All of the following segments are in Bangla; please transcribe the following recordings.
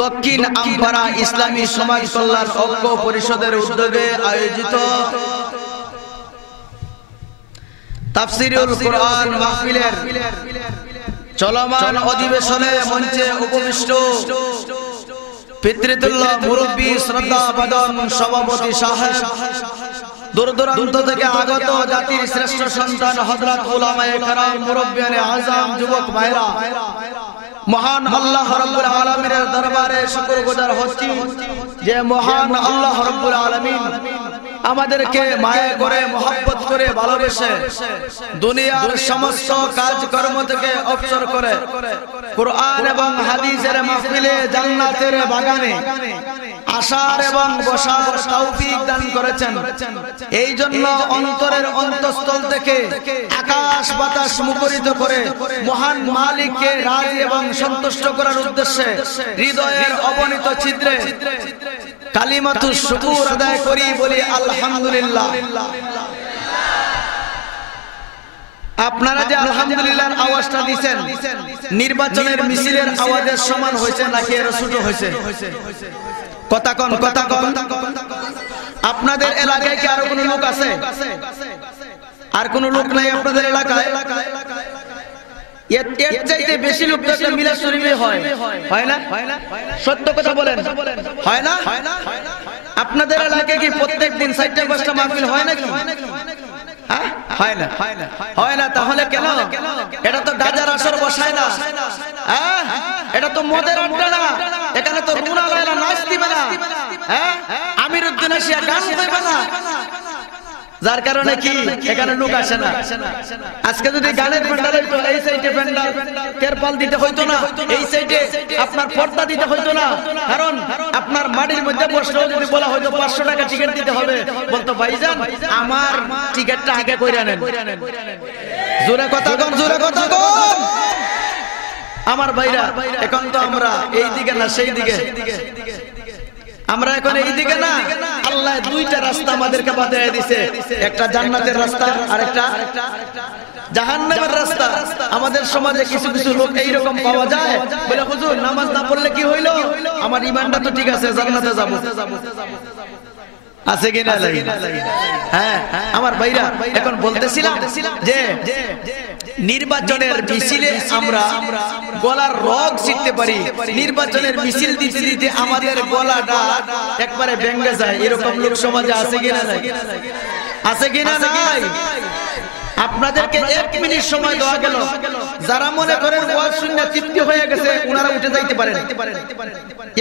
দক্ষিণ আমপাড়া ইসলামী সমাজ কল্যাণ ঐক্য পরিষদের উদ্যোগে আয়োজিত তাফসীরুল কুরআন মাহফিলের চলমান অধিবেশনে মঞ্চে উপবিষ্ট পিতৃতুল্য মুরব্বী শ্রদ্ধাভাজন সভাপতি সাহেব, দূর দূরান্ত থেকে আগত জাতির শ্রেষ্ঠ সন্তান হযরত উলামায়ে কেরাম, মুরব্বিয়ানে আযম, যুবক ভাইরা, মহান আল্লাহ রাব্বুল আলামিনের দরবারে শুকরগুজার হচ্ছি যে মহান আল্লাহ রাব্বুল আলামিন আমাদেরকে মায়া করে মহব্বত করে ভালোবেসে দুনিয়ার সমস্ত কাজকর্ম থেকে অবসর করে কুরআন এবং হাদিসের মাহফিলে জান্নাতের বাগানে আসার এবং বসার তৌফিক দান করেছেন। এই জন্য অন্তরের অন্তঃস্থল থেকে আকাশ বাতাস মুখরিত করে মহান মালিককে রাজি এবং সন্তুষ্ট করার উদ্দেশ্যে হৃদয়ের অবনীত ছিদ্রে কালিমাতুশ শুকুর আদায় করি, বলি আলহামদুলিল্লাহ। আপনারা যে আলহামদুলিল্লাহর আওয়াজটা দিবেন, নির্বাচনের মিছিলের আওয়াজের সমান হয়েছে নাকি এর ছোট হয়েছে? কথা কোন কথা কোন। আপনাদের এলাকায় কি আরো কোনো লোক আছে? আর কোনো লোক নাই আপনাদের এলাকায়? এর চাইতে বেশি লোক তো মিলাদ শরীফে হয়, হয় না? সত্য কথা বলেন, হয় না? আপনাদের এলাকায় কি প্রত্যেক দিন 4টা 5টা মাহফিল হয় নাকি? হয় না, হয় না। তাহলে কেন? এটা তো গাজার আসর বসায় না, এটা তো মদের আড্ডা না, এখানে তো রুনা লায়লা নাচ দিবে না, আমির উদ্দিন আসিয়া গান গাইবে না, যার কারণে কি এখানে লোক আসে না। আজকে যদি গানের প্যান্ডাল হইতো, এই সাইডে প্যান্ডাল তেরপাল দিতে হইতো না, এই সাইডে আপনার পর্দা দিতে হইতো না। কারণ আপনার মাটির মধ্যে বসলেও যদি বলা হয়তো 500 টাকা টিকিট দিতে হবে, বলতো ভাইজান আমার টিকিটটা আগে কইরা নেন। জোরে কথা কোন, জোরে কথা কোন। আমার ভাইরা, এখন তো আমরা এই দিকে না সেই দিকে, আমরা এখন এই দিকে না। আল্লাহ 2টা রাস্তা আমাদেরকে বাঁধিয়ে দিয়েছে, একটা জান্নাতের রাস্তা আর একটা জাহান্নামের রাস্তা। আমাদের সমাজে কিছু কিছু লোক এইরকম পাওয়া যায়, বলে হুজুর নামাজ না পড়লে কি হইলো, আমার ঈমানটা তো ঠিক আছে, জান্নাতে যাব। আছে কি না? হ্যাঁ আমার ভাইরা, এখন বলতেছিলাম যে নির্বাচনের মিছিলে আমরা গলার রগ ছিঁড়তে পারি, নির্বাচনের মিছিল দিতে দিতে আমাদের গলাটা একবারে ভেঙে যায়, এরকম লোক সমাজে আছে কি না? আছে কি না? নাই। আপনাদেরকে 1 মিনিট সময় দেওয়া গেল, যারা মনে করেন ওয়াজ শুনে তৃপ্তি হয়ে গেছে ওনারা উঠে যাইতে পারেন।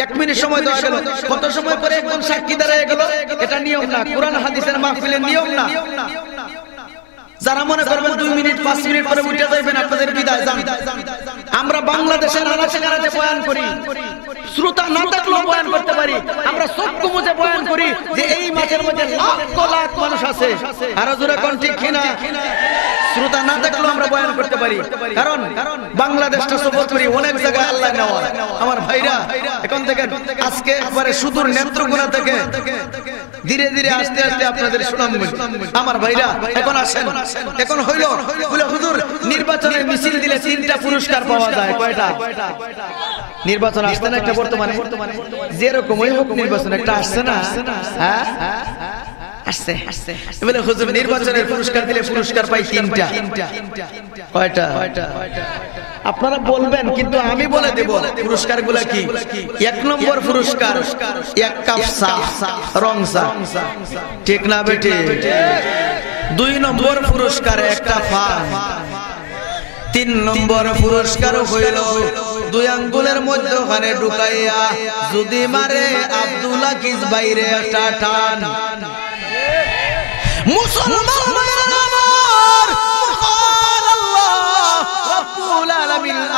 1 মিনিট সময় দেওয়া গেল। কত সময় পরে একজন সাক্ষী দাঁড়ায় গেল, এটা নিয়ম না, কোরআন হাদিসের মাহফিলের নিয়ম না। যারা মনে করবেন 2 মিনিট 5 মিনিট পরে উঠে যাবেন, আপনাদের বিদায় যান। আমরা বাংলাদেশের আনাচে কানাচে বয়ান করি, শ্রোতা না থাকলেও বয়ান করতে পারি। আমরা চক্ষু মুজে বয়ান করি যে এই মাঠের মধ্যে লক্ষ লাখ মানুষ আছে। আরো জোরে কোন ঠিক কিনা? শ্রোতা না থাকলেও আমরা বয়ান করতে পারি, কারণ বাংলাদেশটা সফর করি, অনেক জায়গায় আল্লাহ নেওয়া। আমার ভাইরা, এখন থেকে আজকে একবারে সুদূর নেত্রকোনা থেকে ধীরে ধীরে আস্তে আস্তে আপনাদের সুনামগঞ্জ। আমার ভাইরা এখন আসেন, এখন হইল বলে হুজুর নির্বাচনের মিছিল দিলে 3টা পুরস্কার পাওয়া যায়। কয়টা? নির্বাচন আসছে না একটা, বর্তমানে যেরকম ওই হোক নির্বাচন একটা আসছে না, হ্যাঁ আসছে। বলে হুজুর নির্বাচনের পুরস্কার দিলে পুরস্কার পাই 3টা। কয়টা? আপনারা বলবেন, কিন্তু আমি বলে দেব পুরস্কারগুলো কি। 1 নম্বর পুরস্কার 1 কাপ চা, রং চা, ঠিক না বেটি? 2 নম্বর পুরস্কার একটা পান। 3 নম্বর পুরস্কার হইল 2 আঙ্গুলের মধ্যখানে ঢুকাইয়া যদি মারে আব্দুল হাকিজ বাইরে একটা টান। মুসলমান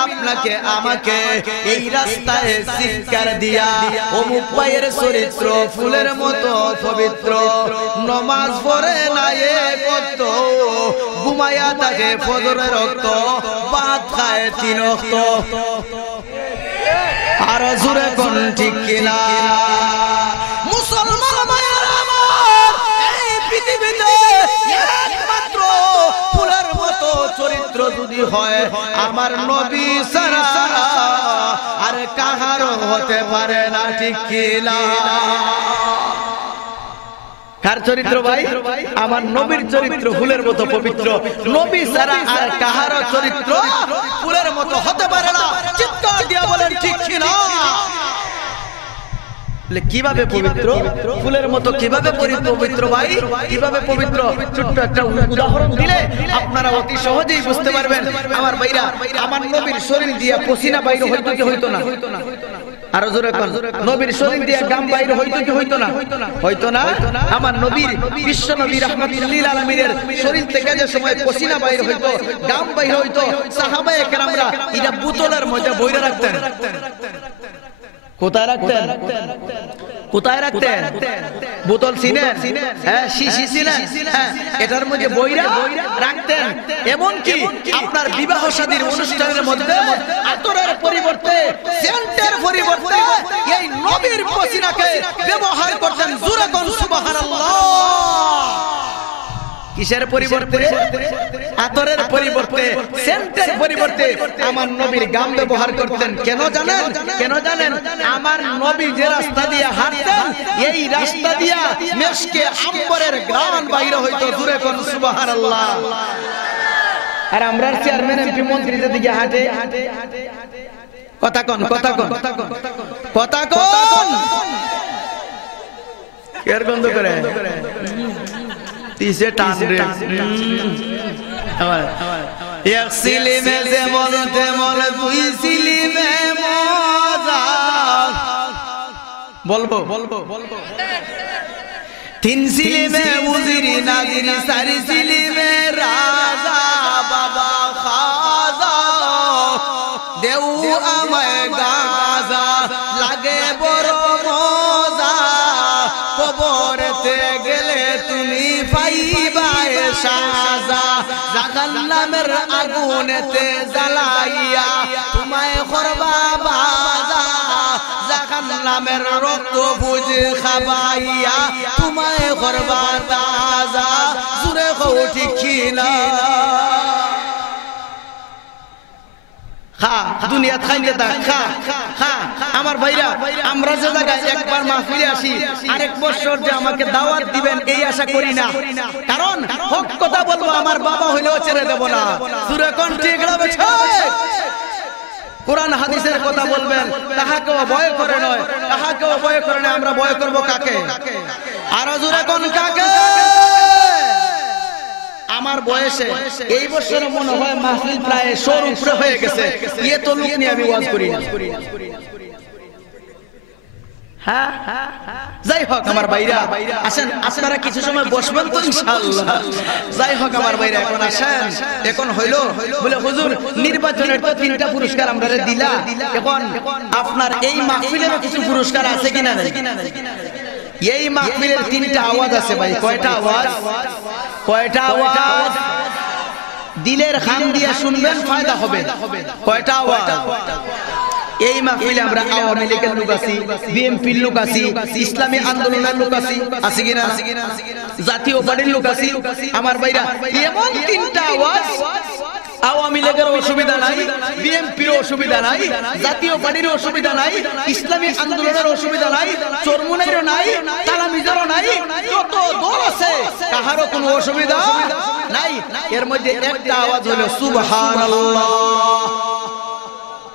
আপনাকে আমাকে এই রাস্তায় শিক্ষার দিয়া অমুক ভাইয়ের চরিত্র ফুলের মতো পবিত্র, নমাজ পড়ে না কত, ঘুমাইয়া থাকে ফজরের রক্ত, ভাত খায় 3 ওয়াক্ত। আর জোরে কোন ঠিক কিনা? মুসলমান ভাইয়েরা আমার, এই পৃথিবীতে একমাত্র ফুলের মতো চরিত্র যদি হয় আমার নবী ছাড়া আর কাহারও হতে পারে না, ঠিক কিনা? কার চরিত্র ভাই? আমার নবীর চরিত্র ফুলের মতো পবিত্র। নবী ছাড়া আর কাহারও চরিত্র ফুলের মতো হতে পারে না। চিৎকার দিয়া বলেন ঠিক কিনা? কিভাবে পবিত্র? ফুলের মতো কিভাবে পবিত্র ভাই? কিভাবে পবিত্র? ছোট্ট একটা উদাহরণ দিলে আপনারা অতি সহজেই বুঝতে পারবেন। আমার ভাইরা, আমার নবীর শরীর দিয়া পসিনা বাইর হইতো কি হইতো না? আরো জোরে কোন, নবীর শরীর দিয়া গাম বাইর হইতো কি হইতো না? হইতো না। আমার নবীর, বিশ্ব নবী রাহমাতুল লিল আলামিনের শরীর থেকে যে সময় পসিনা বাইর হইতো, গাম বাইর হইতো, সাহাবায়ে কেরামরা এটা বোতলের মধ্যে বইরা রাখতেন। কোথায় রাখতেন? কোথায় রাখতেন? বোতল চিনেন? হ্যাঁ, শিশি চিনেন? হ্যাঁ, এটার মধ্যে বইরা রাখতেন। এমনকি আপনার বিবাহ শাদীর অনুষ্ঠানের মধ্যে আতরের পরিবর্তে, সেন্টের পরিবর্তে এই নবীর পসিনাকে ব্যবহার করতেন। জোরে কোন সুবহানাল্লাহ। কিসের পরিবর্তে? আতরের পরিবর্তে, সেন্টের পরিবর্তে আমার নবীর গাম ব্যবহার করতেন। কেন জানেন? কেন জানেন? আমার নবী যে রাস্তা দিয়ে হাঁটতেন, এই রাস্তা দিয়া মেশকে আম্বরের ঘ্রাণ বাইর হইতো। জোরে কোন সুবহানাল্লাহ। আর আমরা চেয়ারম্যান, এমপি, মন্ত্রী যেদিকে হাঁটে, কথা কোন, কথা কোন, কথা কোন, এর গন্ধ করে তিসে টান রে। এক সিলিমে যেমন তেমন দুই সিলিমে মজা। বলবো বলবো বলবো। তিন সিলিমে উজিরি নাজির, চারি সিলিমে রাজা বাবা খাজা। দেউ আমায় গাজা, লাগে বড় মজা। কবরেতে গেলে তুমি পাইবা সাজা। জাহান্নামের আগুনেতে জ্বালাইয়া তোমায় করবা বাজা। জাহান্নামের রক্ত বুঝ খাবাইয়া তোমায় করবা তাজা। জুরে কও ঠিক কিনা? খা দুনিয়া খাইলে তা খা খা। আমার ভাইরা, আমরা যে জায়গায় একবার মাহফিলে আসি, আরেক বছর যে আমাকে দাওয়াত দিবেন এই আশা করি না। কারণ হক কথা বলবো, আমার বাবা হইলেও ছেড়ে দেব না। সূরা কোন ঠিক হবে? কোরআন হাদিসের কথা বলবেন, তাহাকেও ভয় করে নয়, তাহাকেও ভয় করে না। আমরা ভয় করব কাকে? আর জোরে কোন কাকে? আমার বয়সে এই বছর মনে হয় মাহফিল প্রায় 100 উপরে হয়ে গেছে। এত লোক নিয়ে আমি ওয়াজ করি না। হ্যাঁ, যাই হোক আমার ভাইরা, আসেন আপনারা কিছু সময় বসবেন তো ইনশাআল্লাহ। যাই হোক আমার ভাইরা, এখন আসেন। এখন হইলো বলে হুজুর নির্বাচনের তো 3টা পুরস্কার আমরা দিলা, এখন আপনার এই মাহফিলেরও কিছু পুরস্কার আছে কিনা? এই মাহফিলের 3টা আওয়াজ আছে ভাই। কয়টা আওয়াজ? কয়টা আওয়াজ? দিলের খান দিয়ে শুনবেন, ফায়দা হবে। কয়টা আওয়াজ? এই মাহফিলে আমরা আওয়ামী লীগের লোক আছি, বিএনপির লোক আছি, ইসলামী আন্দোলনের লোক আছি, আছে কিনা? জাতীয় পার্টির লোক আছি। আমার ভাইরা, এমন 3টা আওয়াজ। আওয়ামী লীগের অসুবিধা নাই, বিএনপির অসুবিধা নাই, জাতীয় পার্টির অসুবিধা নাই, ইসলামী আন্দোলনের অসুবিধা নাই, চরমুনাইরও নাই, তালামিজেরও নাই। যত দল আছে কাহারও কোনো অসুবিধা নাই। এর মধ্যে একটা আওয়াজ হলো সুবহানাল্লাহ।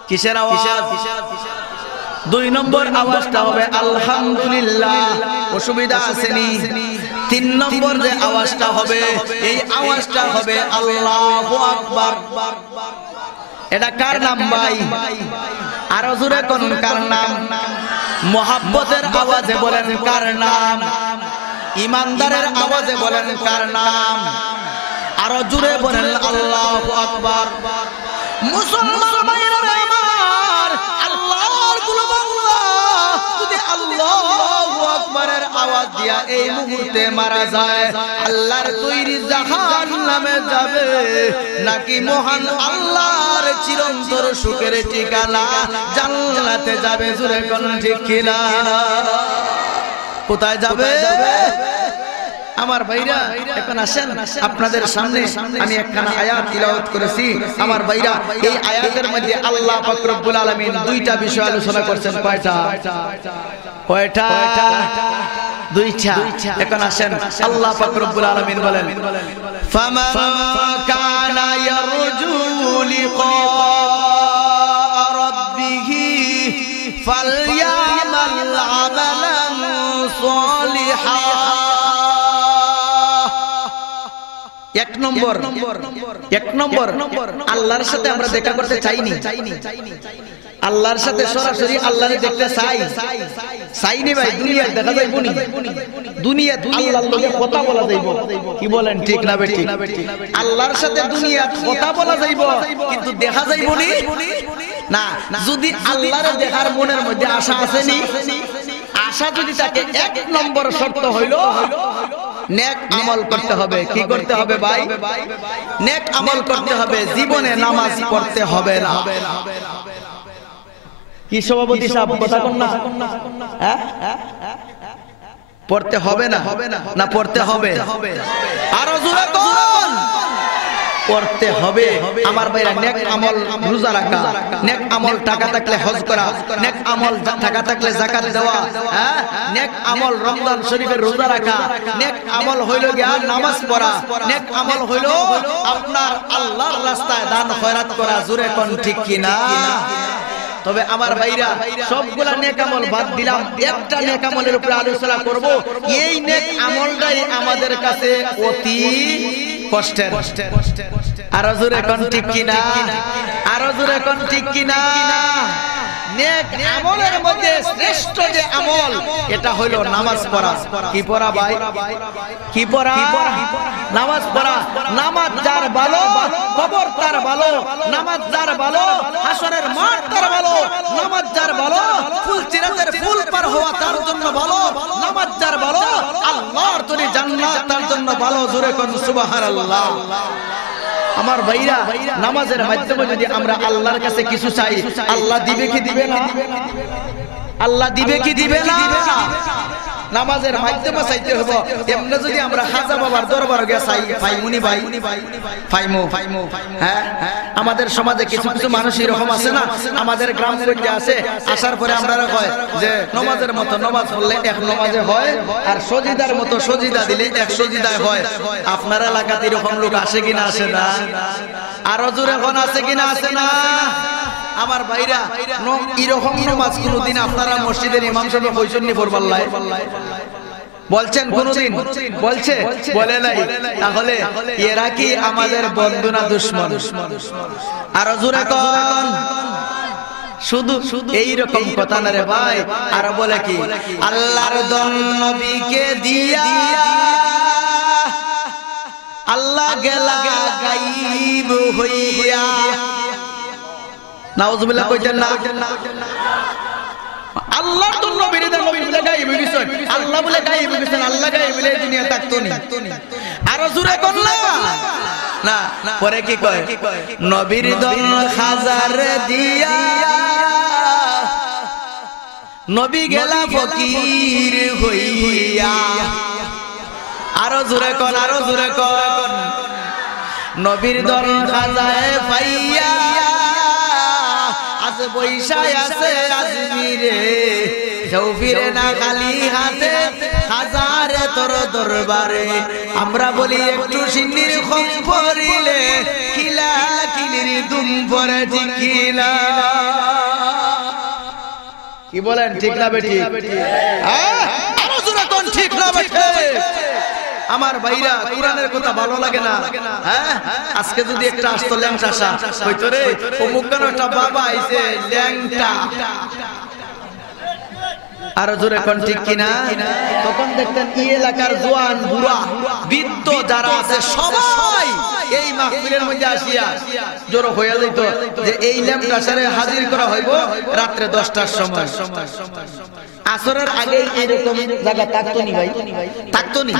কিসের আওয়াজ? 2 নম্বর আওয়াজটা হবে আলহামদুলিল্লাহ। অসুবিধা আসেনি। 3 নম্বর যে আওয়াজটা হবে, এই আওয়াজটা হবে আল্লাহু আকবার। এটা কার নাম ভাই? আরো জোরে কোন কার নাম? মোহাব্বতের আওয়াজে বলেন কার নাম? ইমানদারের আওয়াজে বলেন কার নাম? আরো জোরে বলেন আল্লাহু আকবার। মুসলমান ভাইরা আমার, আল্লাহর গোলাম যদি আল্লাহু আকবারের আওয়াজ দিয়া এই মুহূর্তে মারা যায়, আল্লাহর তৈরি জাহান্নামে যাবে নাকি মহান আল্লাহর চিরন্তর সুখের ঠিকানা জান্নাতে যাবে? জোরে কোন ঠিক কিনা? কোথায় যাবে? আমার ভাইরা এখন আসেন আপনাদের সামনে আমি একখানা আয়াত তিলাওয়াত করেছি আমার ভাইরা এই আয়াতের মধ্যে আল্লাহ পাক রব্বুল আলামিন দুইটা বিষয় আলোচনা করেছেন কয়টা দুইটা এখন আসেন আল্লাহ পাক রব্বুল আলামিন বলেন ফামান কানা ইয়ারজু লিকা রাব্বিহি ফালইয়ামাল আমালান সালিহা এক নম্বর আল্লাহর সাথে আমরা দেখা করতে চাইনি আল্লাহর সাথে সরাসরি আল্লাহকে দেখতে চাইনি ভাই দুনিয়ায় দেখা যাইব নি দুনিয়াতে আল্লাহর লগে কথা বলা যাইব কি বলেন ঠিক না বেঠিক আল্লাহর সাথে দুনিয়াতে কথা বলা যাইব কিন্তু দেখা যাইব নি না যদি আল্লাহরে দেখার মনের মধ্যে আশা আছে নি আশা যদি থাকে এক নম্বর শর্ত হইল নেক আমল করতে হবে কি করতে হবে ভাই নেক আমল করতে হবে জীবনে নামাজ পড়তে হবে না কি সভাপতি সাহেব কথা কোন না হ্যাঁ পড়তে হবে না না পড়তে হবে আরো জোরে কোন পড়তে হবে আমার ভাইরা নেক আমল রোজা রাখা নেক আমল টাকা থাকলে হজ করা নেক আমল টাকা থাকলে যাকাত দেওয়া হ্যাঁ নেক আমল রমজান শরীফের রোজা রাখা নেক আমল হইল গিয়া নামাজ পড়া নেক আমল হইল আপনার আল্লাহর রাস্তায় দান খয়রাত করা জোরে কোন ঠিক কি না তবে আমার ভাইরা সবগুলা নেক আমল বাদ দিলাম একটা নেক আমলের উপর আলোচনা করব এই নেক আমলটাই আমাদের কাছে অতি কষ্টের আরো জোরে কোন ঠিক কি না আরো জোরে কোন ঠিক কি না নেক আমলের মধ্যে শ্রেষ্ঠ যে আমল এটা হলো নামাজ পড়া কি পড়া ভাই কি পড়া নামাজ পড়া নামাজ যার ভালো কবর তার ভালো নামাজ যার ভালো হাসরের মাঠ তার ভালো নামাজ যার ভালো ফুল সিরাতের ফুল পার হওয়া তার জন্য ভালো নামাজ যার ভালো আল্লাহর তরি জান্নাত তার জন্য ভালো জোরে কোন সুবহানাল্লাহ আমার ভাইরা নামাজের মাধ্যমে যদি আমরা আল্লাহর কাছে কিছু চাই আল্লাহ দিবে কি দিবে না আল্লাহ দিবে কি দিবে না নামাজের মাধ্যমে চাইতে হবে এমনি যদি আমরা খাজা বাবার দরবারে গিয়ে চাই ফাইমুনি ভাই ফাইমু হ্যাঁ আমাদের সমাজে কিছু কিছু মানুষ এরকম আছে না আমাদের গ্রামগঞ্জে আছে আসার পরে আমরা কয় যে নামাজের মতো নামাজ পড়লে এক নামাজে হয় আর সজিদার মতো সজিদা দিলে এক সজিদায় হয় আপনার এলাকাতে এরকম লোক আসে কিনা আসে না আরো জোরে এখন আছে কিনা আসে না আমার ভাইরা এরকম নামাজ কোনদিন আপনারা মসজিদের ইমাম সাহেব কইছেননি পড়বার লাই বলছেন কোনদিন বলছে বলে নাই তাহলে এরা কি আমাদের বন্ধু না দুশমন আরো জোরে কোন শুধু এই রকম কথা না রে ভাই আর বলে কি আল্লাহর দন নবীকে দিয়া আল্লাহ গেলা গায়েব হইয়া নাউজুবিল্লাহ কইতেন না আল্লাহর তো নবীর দা নবী বলে গায়েব হইছেন আল্লাহ বলে গায়েব হইছেন আল্লাহ গায়েব বলে দুনিয়া থাকতো নি আর জোরে করলা না পরে কি কয় নবীর দন হাজার দিয়া নবী গেলা ফকির হইয়া আরো জোরে কোন নবীর দন খাজায় পাইয়া আছে বৈশায় আছে আজমিরে কেউ ফিরে না খালি হাতে হাজারে তোর দরবারে আমরা বলি একটু সিন্নির খম পড়িলে কিলা কিলির দুম পরে ঠিকিলা কি বলেন ঠিক না বেটি আরো জোরে কোন ঠিক না বেটি আমার ভাইরা কোরআনের কথা ভালো লাগে না হ্যাঁ আজকে যদি একটা আসতো ল্যাংটা আসা হইতো রে অমুক কেন একটা বাবা আইছে ল্যাংটা আরো জোরে কোন ঠিক কিনা তখন দেখতেন এই এলাকার জওয়ান বুড়া বৃদ্ধ যারা আছে সবাই এই মাহফিলের মধ্যে আসিয়া জড়ো হয়ে যাইত যে এই ল্যাংটা সারে হাজির করা হইব রাতে 10টার সময় আসরের আগে এইরকম জায়গা থাকতো নি ভাই থাকতো নি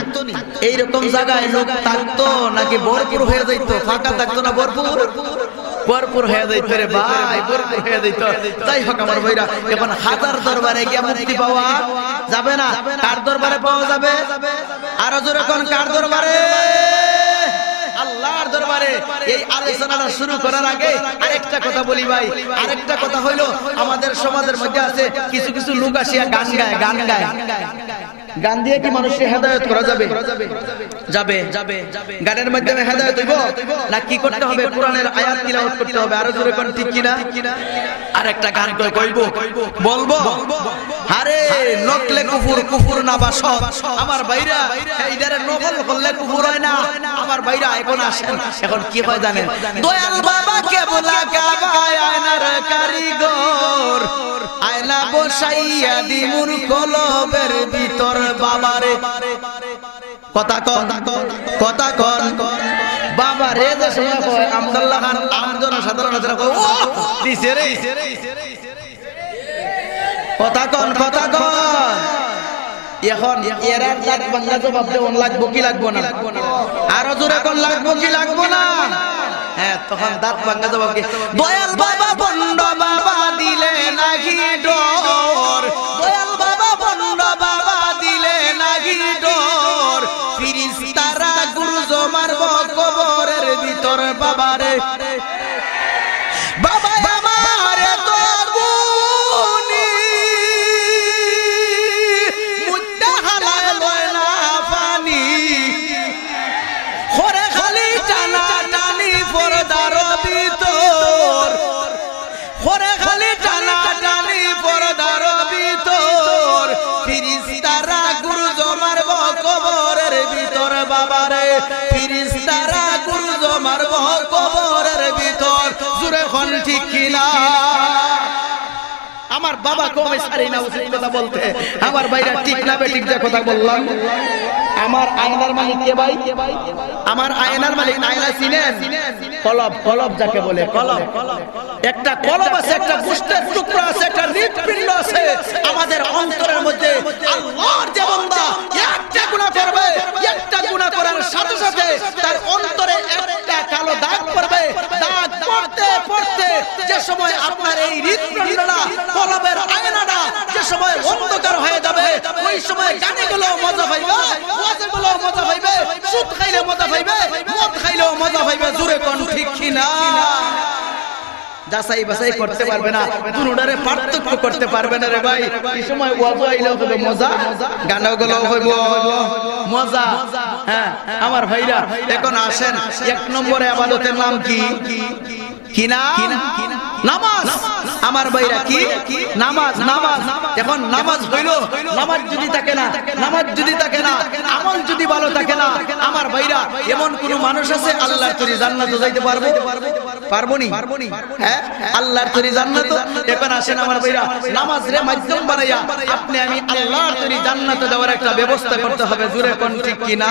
এইরকম জায়গায় লোক থাকতো নাকি ভরপুর হয়ে যাইতো ফাঁকা থাকতো না ভরপুর ভরপুর হয়ে যাইতো রে ভাই, ভরপুর হয়ে যাইতো। যাই হোক আমার ভাইরা, এখন হাজার দরবারে গিয়ে মুক্তি পাওয়া যাবে না, কার দরবারে পাওয়া যাবে? আরো জোরে কোন কার দরবারে? আল্লাহর দরবারে। এই আলোচনাটা শুরু করার আগে আরেকটা কথা বলি ভাই, আরেকটা কথা হইলো আমাদের সমাজের মধ্যে আছে কিছু কিছু লোক আসিয়া গান গায়, গান গায়। গান দিয়ে কি মানুষকে হেদায়েত করা যাবে? যাবে। গানের মাধ্যমে হেদায়েত হইব না কি করতে হবে? কোরআনের আয়াত তিলাওয়াত করতে হবে। আরো জোরে কোন ঠিক কিনা? আরেকটা গান কইব বলবো, আরে নকলে কুফুর, কুফুর না বাসত। আমার ভাইরা এইটারে নকল করলে কুফুর হয় না। আমার ভাইরা এখন আসেন, এখন কি হয় জানেন? দয়াল বাবা কেবলা কাবায় আয়নার কারিগর, আয়না বসাইয়া দিমুর কলবের ভিতর বাবারে। কথা কন, কথা কন বাবা রে। যে সময় কয় আমদুল্লাহ খান আমজন সাধারণ কয় ও দিছে রে। কথা কন, কথা কন। এখন এরা দাঁত ভাঙা জবাব দেওয়ান লাগবো কি লাগবো না? আরো জোরে কোন লাগবো কি লাগবো না? হ্যাঁ, তখন দাঁত ভাঙা জবাব কি? দয়াল বাবা বন্ড বাবা দিলে নাকি ডর, দয়াল বাবা বন্ড বাবা দিলে নাকি ডর, ফিরিস্তারা গুরুজ মারব কবরের ভিতর বাবারে। বাবা আমারে তো গুনি মুদ্দা হালায় লয় না পানি, খরে খালি টানা টানি পর্দার ভিতর, খরে খালি টানা টানি পর্দার ভিতর, ফিরিস্তারা গুরুজ মারব কবরের ভিতর বাবারে, ফিরিস্তারা গুরুজ মারব কবরের ভিতর। জোরে কোন ঠিক কিনা? আমার বাবা কমে সারি না উচিত কথা বলতে। আমার ভাইরা ঠিক না বেঠিক যে কথা বললাম। আমার আয়নার মালিক কে ভাই? আমার আয়নার মালিক আয়না চিনেন? কলব, কলব যাকে বলে কলব। একটা কলব আছে, একটা গোশতের টুকরা আছে, একটা হৃৎপিণ্ড আছে আমাদের অন্তরের মধ্যে। আল্লাহর যে বান্দা একটা গুনাহ করবে, একটা গুনাহ করার সাথে সাথে তার অন্তরে একটা কালো দাগ পড়বে। দাগ পড়তে পড়তে যে সময় আপনার এই হৃৎপিণ্ডটা, কলবের আয়নাটা যে সময় অন্ধকার হয়ে যাবে, ওই সময় গানেগুলো মজা পাইবে, ওয়াজগুলো মজা পাইবে, সুদ খাইলে মজা পাইবে, মদ খাইলেও মজা পাইবে। জোরে কোন ঠিক কিনা? যাচাই বাছাই করতে পারবে না, দুটোরে পার্থক্য করতে পারবে না রে ভাই। এই সময় ওয়াজ আইলেও হবে মজা, গানগুলো হইব মজা। হ্যাঁ আমার ভাইরা, এখন আসেন এক নম্বরে ইবাদতের নাম কি? কি নাম? নামাজ। আমার ভাইরা কি? নামাজ। নামাজ। এখন নামাজ হইল, নামাজ যদি থাকে না, নামাজ যদি থাকে না, আমল যদি ভালো থাকে না, আমার ভাইরা এমন কোন মানুষ আছে আল্লাহর তৈরি জান্নাতে যাইতে পারবো? পারবো নি? হ্যাঁ, আল্লাহর তৈরি জান্নাত। এখন আসেন আমার ভাইরা, নামাজ রে মাধ্যম বানাইয়া আপনি আমি আল্লাহর তৈরি জান্নাতে যাওয়ার একটা ব্যবস্থা করতে হবে। জোরে কোন ঠিক কিনা?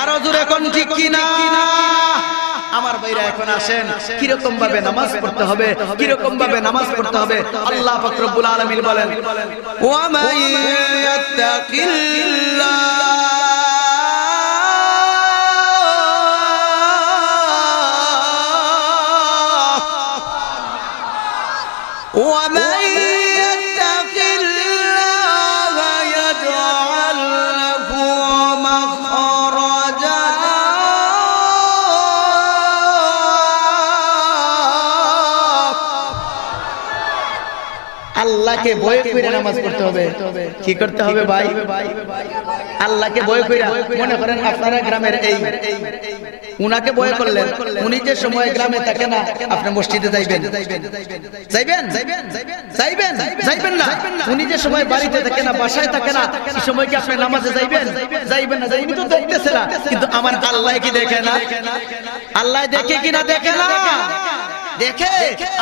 আরো জোরে কোন ঠিক কিনা? আমার ভাইরা এখন আসেন কিরকম ভাবে নামাজ পড়তে হবে, কিরকম ভাবে নামাজ পড়তে হবে। আল্লাহ পাক রব্বুল আলামিন বলেন, ওয়া মান ইয়াত্তাকিল্লাহ ওয়া মান আল্লাহকে ভয় করে নামাজ পড়তে হবে। কি করতে হবে ভাই? আল্লাহকে ভয় করে। মনে করেন আপনারা গ্রামের এই উনাকে ভয় করলেন, উনি যে সময় গ্রামে থাকে না, আপনি মসজিদে যাইবেন? যাইবেন? যাইবেন? যাইবেন না? উনি যে সময় বাড়িতে থাকে না, বাসায় থাকে না, সেই সময় কি আপনি নামাজে যাইবেন? যাইবেন না? উনি তো দেখতেছে না, কিন্তু আমার আল্লাহ কি দেখে না? আল্লাহ দেখে কি না? দেখে না? দেখে।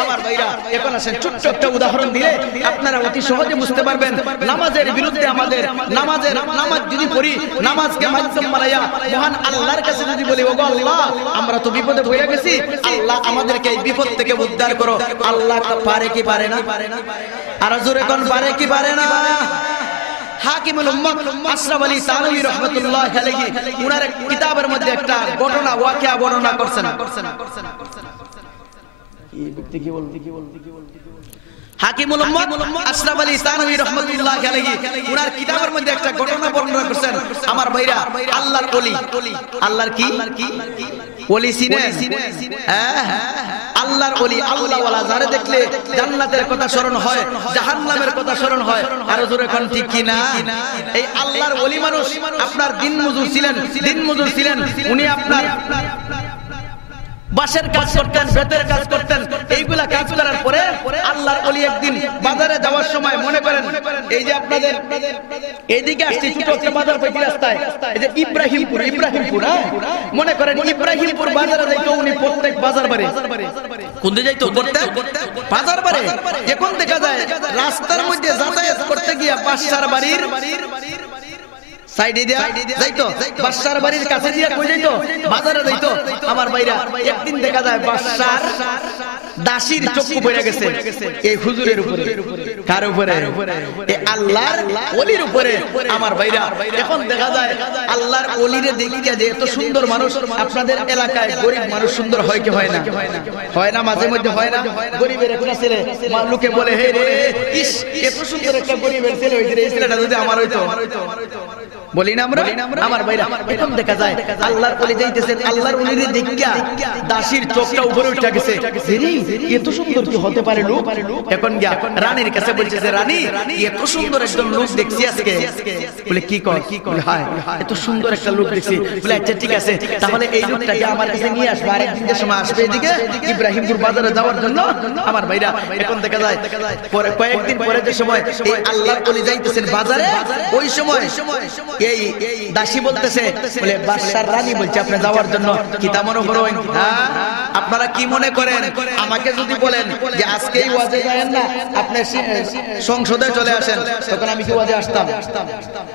আমার ভাইরা এখন আসেন ছোট্ট একটা উদাহরণ দিয়ে আপনারা অতি সহজে বুঝতে পারবেন নামাজের বিরুদ্ধে আমাদের নামাজ যদি পড়ি, নামাজকে মাধ্যম বানাইয়া মহান আল্লাহর কাছে যদি বলি, ওগো আল্লাহ আমরা তো বিপদে পড়ে গেছি, আল্লাহ আমাদেরকে এই বিপদ থেকে উদ্ধার করো। আল্লাহ পারে কি পারে না? আর জোরে কোন পারে কি পারে না? হাকিমুল উম্মাহ আশরাফ আলী থানভী রাহমাতুল্লাহি আলাইহি উনার কিতাবের মধ্যে একটা ঘটনা ওয়াকিয়া বর্ণনা করছেন। এই ব্যক্তি কি বলতে হাকিমুল উম্মাহ আশরাফ আলী থানভী রাহমাতুল্লাহ আলাইহি উনার কিতাবের মধ্যে একটা ঘটনা বর্ণনা করেছেন আমার ভাইরা আল্লাহর ওলি আল্লাহর কি ওলি চিনেন হ্যাঁ আল্লাহর ওলি আল্লাহ ওয়ালা যারা দেখলে জান্নাতের কথা স্মরণ হয় জাহান্নামের কথা স্মরণ হয় আর জোরে কোন ঠিক কি না এই আল্লাহর ওলি মানুষ আপনার দিন মজুর ছিলেন উনি আপনার বাসের কাজ করতেন বেতের কাজ করতেন এইগুলা কাজ করার পরে আল্লাহর ওলি একদিন বাজারে যাওয়ার সময় মনে করেন এই যে আপনাদের এইদিকে আসছে ছোট একটা বাজার পাইছি রাস্তায় এই যে ইব্রাহিমপুর মনে করেন ইব্রাহিমপুর বাজারে যাইতো উনি প্রত্যেক বাজার বারে কোন দিকে যাইতো প্রত্যেক বাজার বারে এখন দেখা যায় রাস্তার মধ্যে যাতায়াত করতে গিয়া বাদশার বাড়ির সাইডে দিয়া যাইতো বাদশার বাড়ির কাছে দিয়া কই যাইতো বাজারে যাইতো আমার ভাইরা একদিন দেখা যায় বাদশার দাসীর চক্ষু পড়ে গেছে এই হুজুরের উপরে কার উপরে এই আল্লাহর ওলির উপরে আমার ভাইরা এখন দেখা যায় আল্লাহর ওলিরে দেখিয়া যে এত সুন্দর মানুষ আপনাদের এলাকায় গরিব মানুষ সুন্দর হয় কি হয় না মাঝে মধ্যে হয় না গরিবের একটা ছেলে লোকে বলে হে রে ইস এত সুন্দর একটা গরিবের ছেলে হইছে এই ছেলেটা যদি আমার হইতো বলি না আমরা আমার ভাইরা এখন দেখা যায় আল্লাহর ওলি যাইতেছেন আল্লাহর ওলিরে দেখিয়া দাসীর চোখটা উপরে উঠে গেছে এত সুন্দর কি হতে পারে লোক এখন গিয়া রানীর কাছে বলছে যে রানী এত সুন্দর একজন লোক দেখছি আজকে বলে কি কয় হায় এত সুন্দর একটা লোক দেখছি বলে আচ্ছা ঠিক আছে তাহলে এই লোকটাকে আমার কাছে নিয়ে আসবে আরেকদিন যে সময় আসবে এদিকে ইব্রাহিমপুর বাজারে যাওয়ার জন্য আমার ভাইরা এখন দেখা যায় পরে কয়েকদিন পরে যে সময় এই আল্লাহর ওলি যাইতেছেন বাজারে ওই সময় এই দাসী বলতেছে বলে বাদশার রানী বলছে আপনি যাওয়ার জন্য কি তা মনে করেন আপনারা কি মনে করেন আমাকে যদি বলেন যে আজকেই ওয়াজে যাবেন না আপনি সংসদে চলে আসেন তখন আমি কি ওয়াজে আসতাম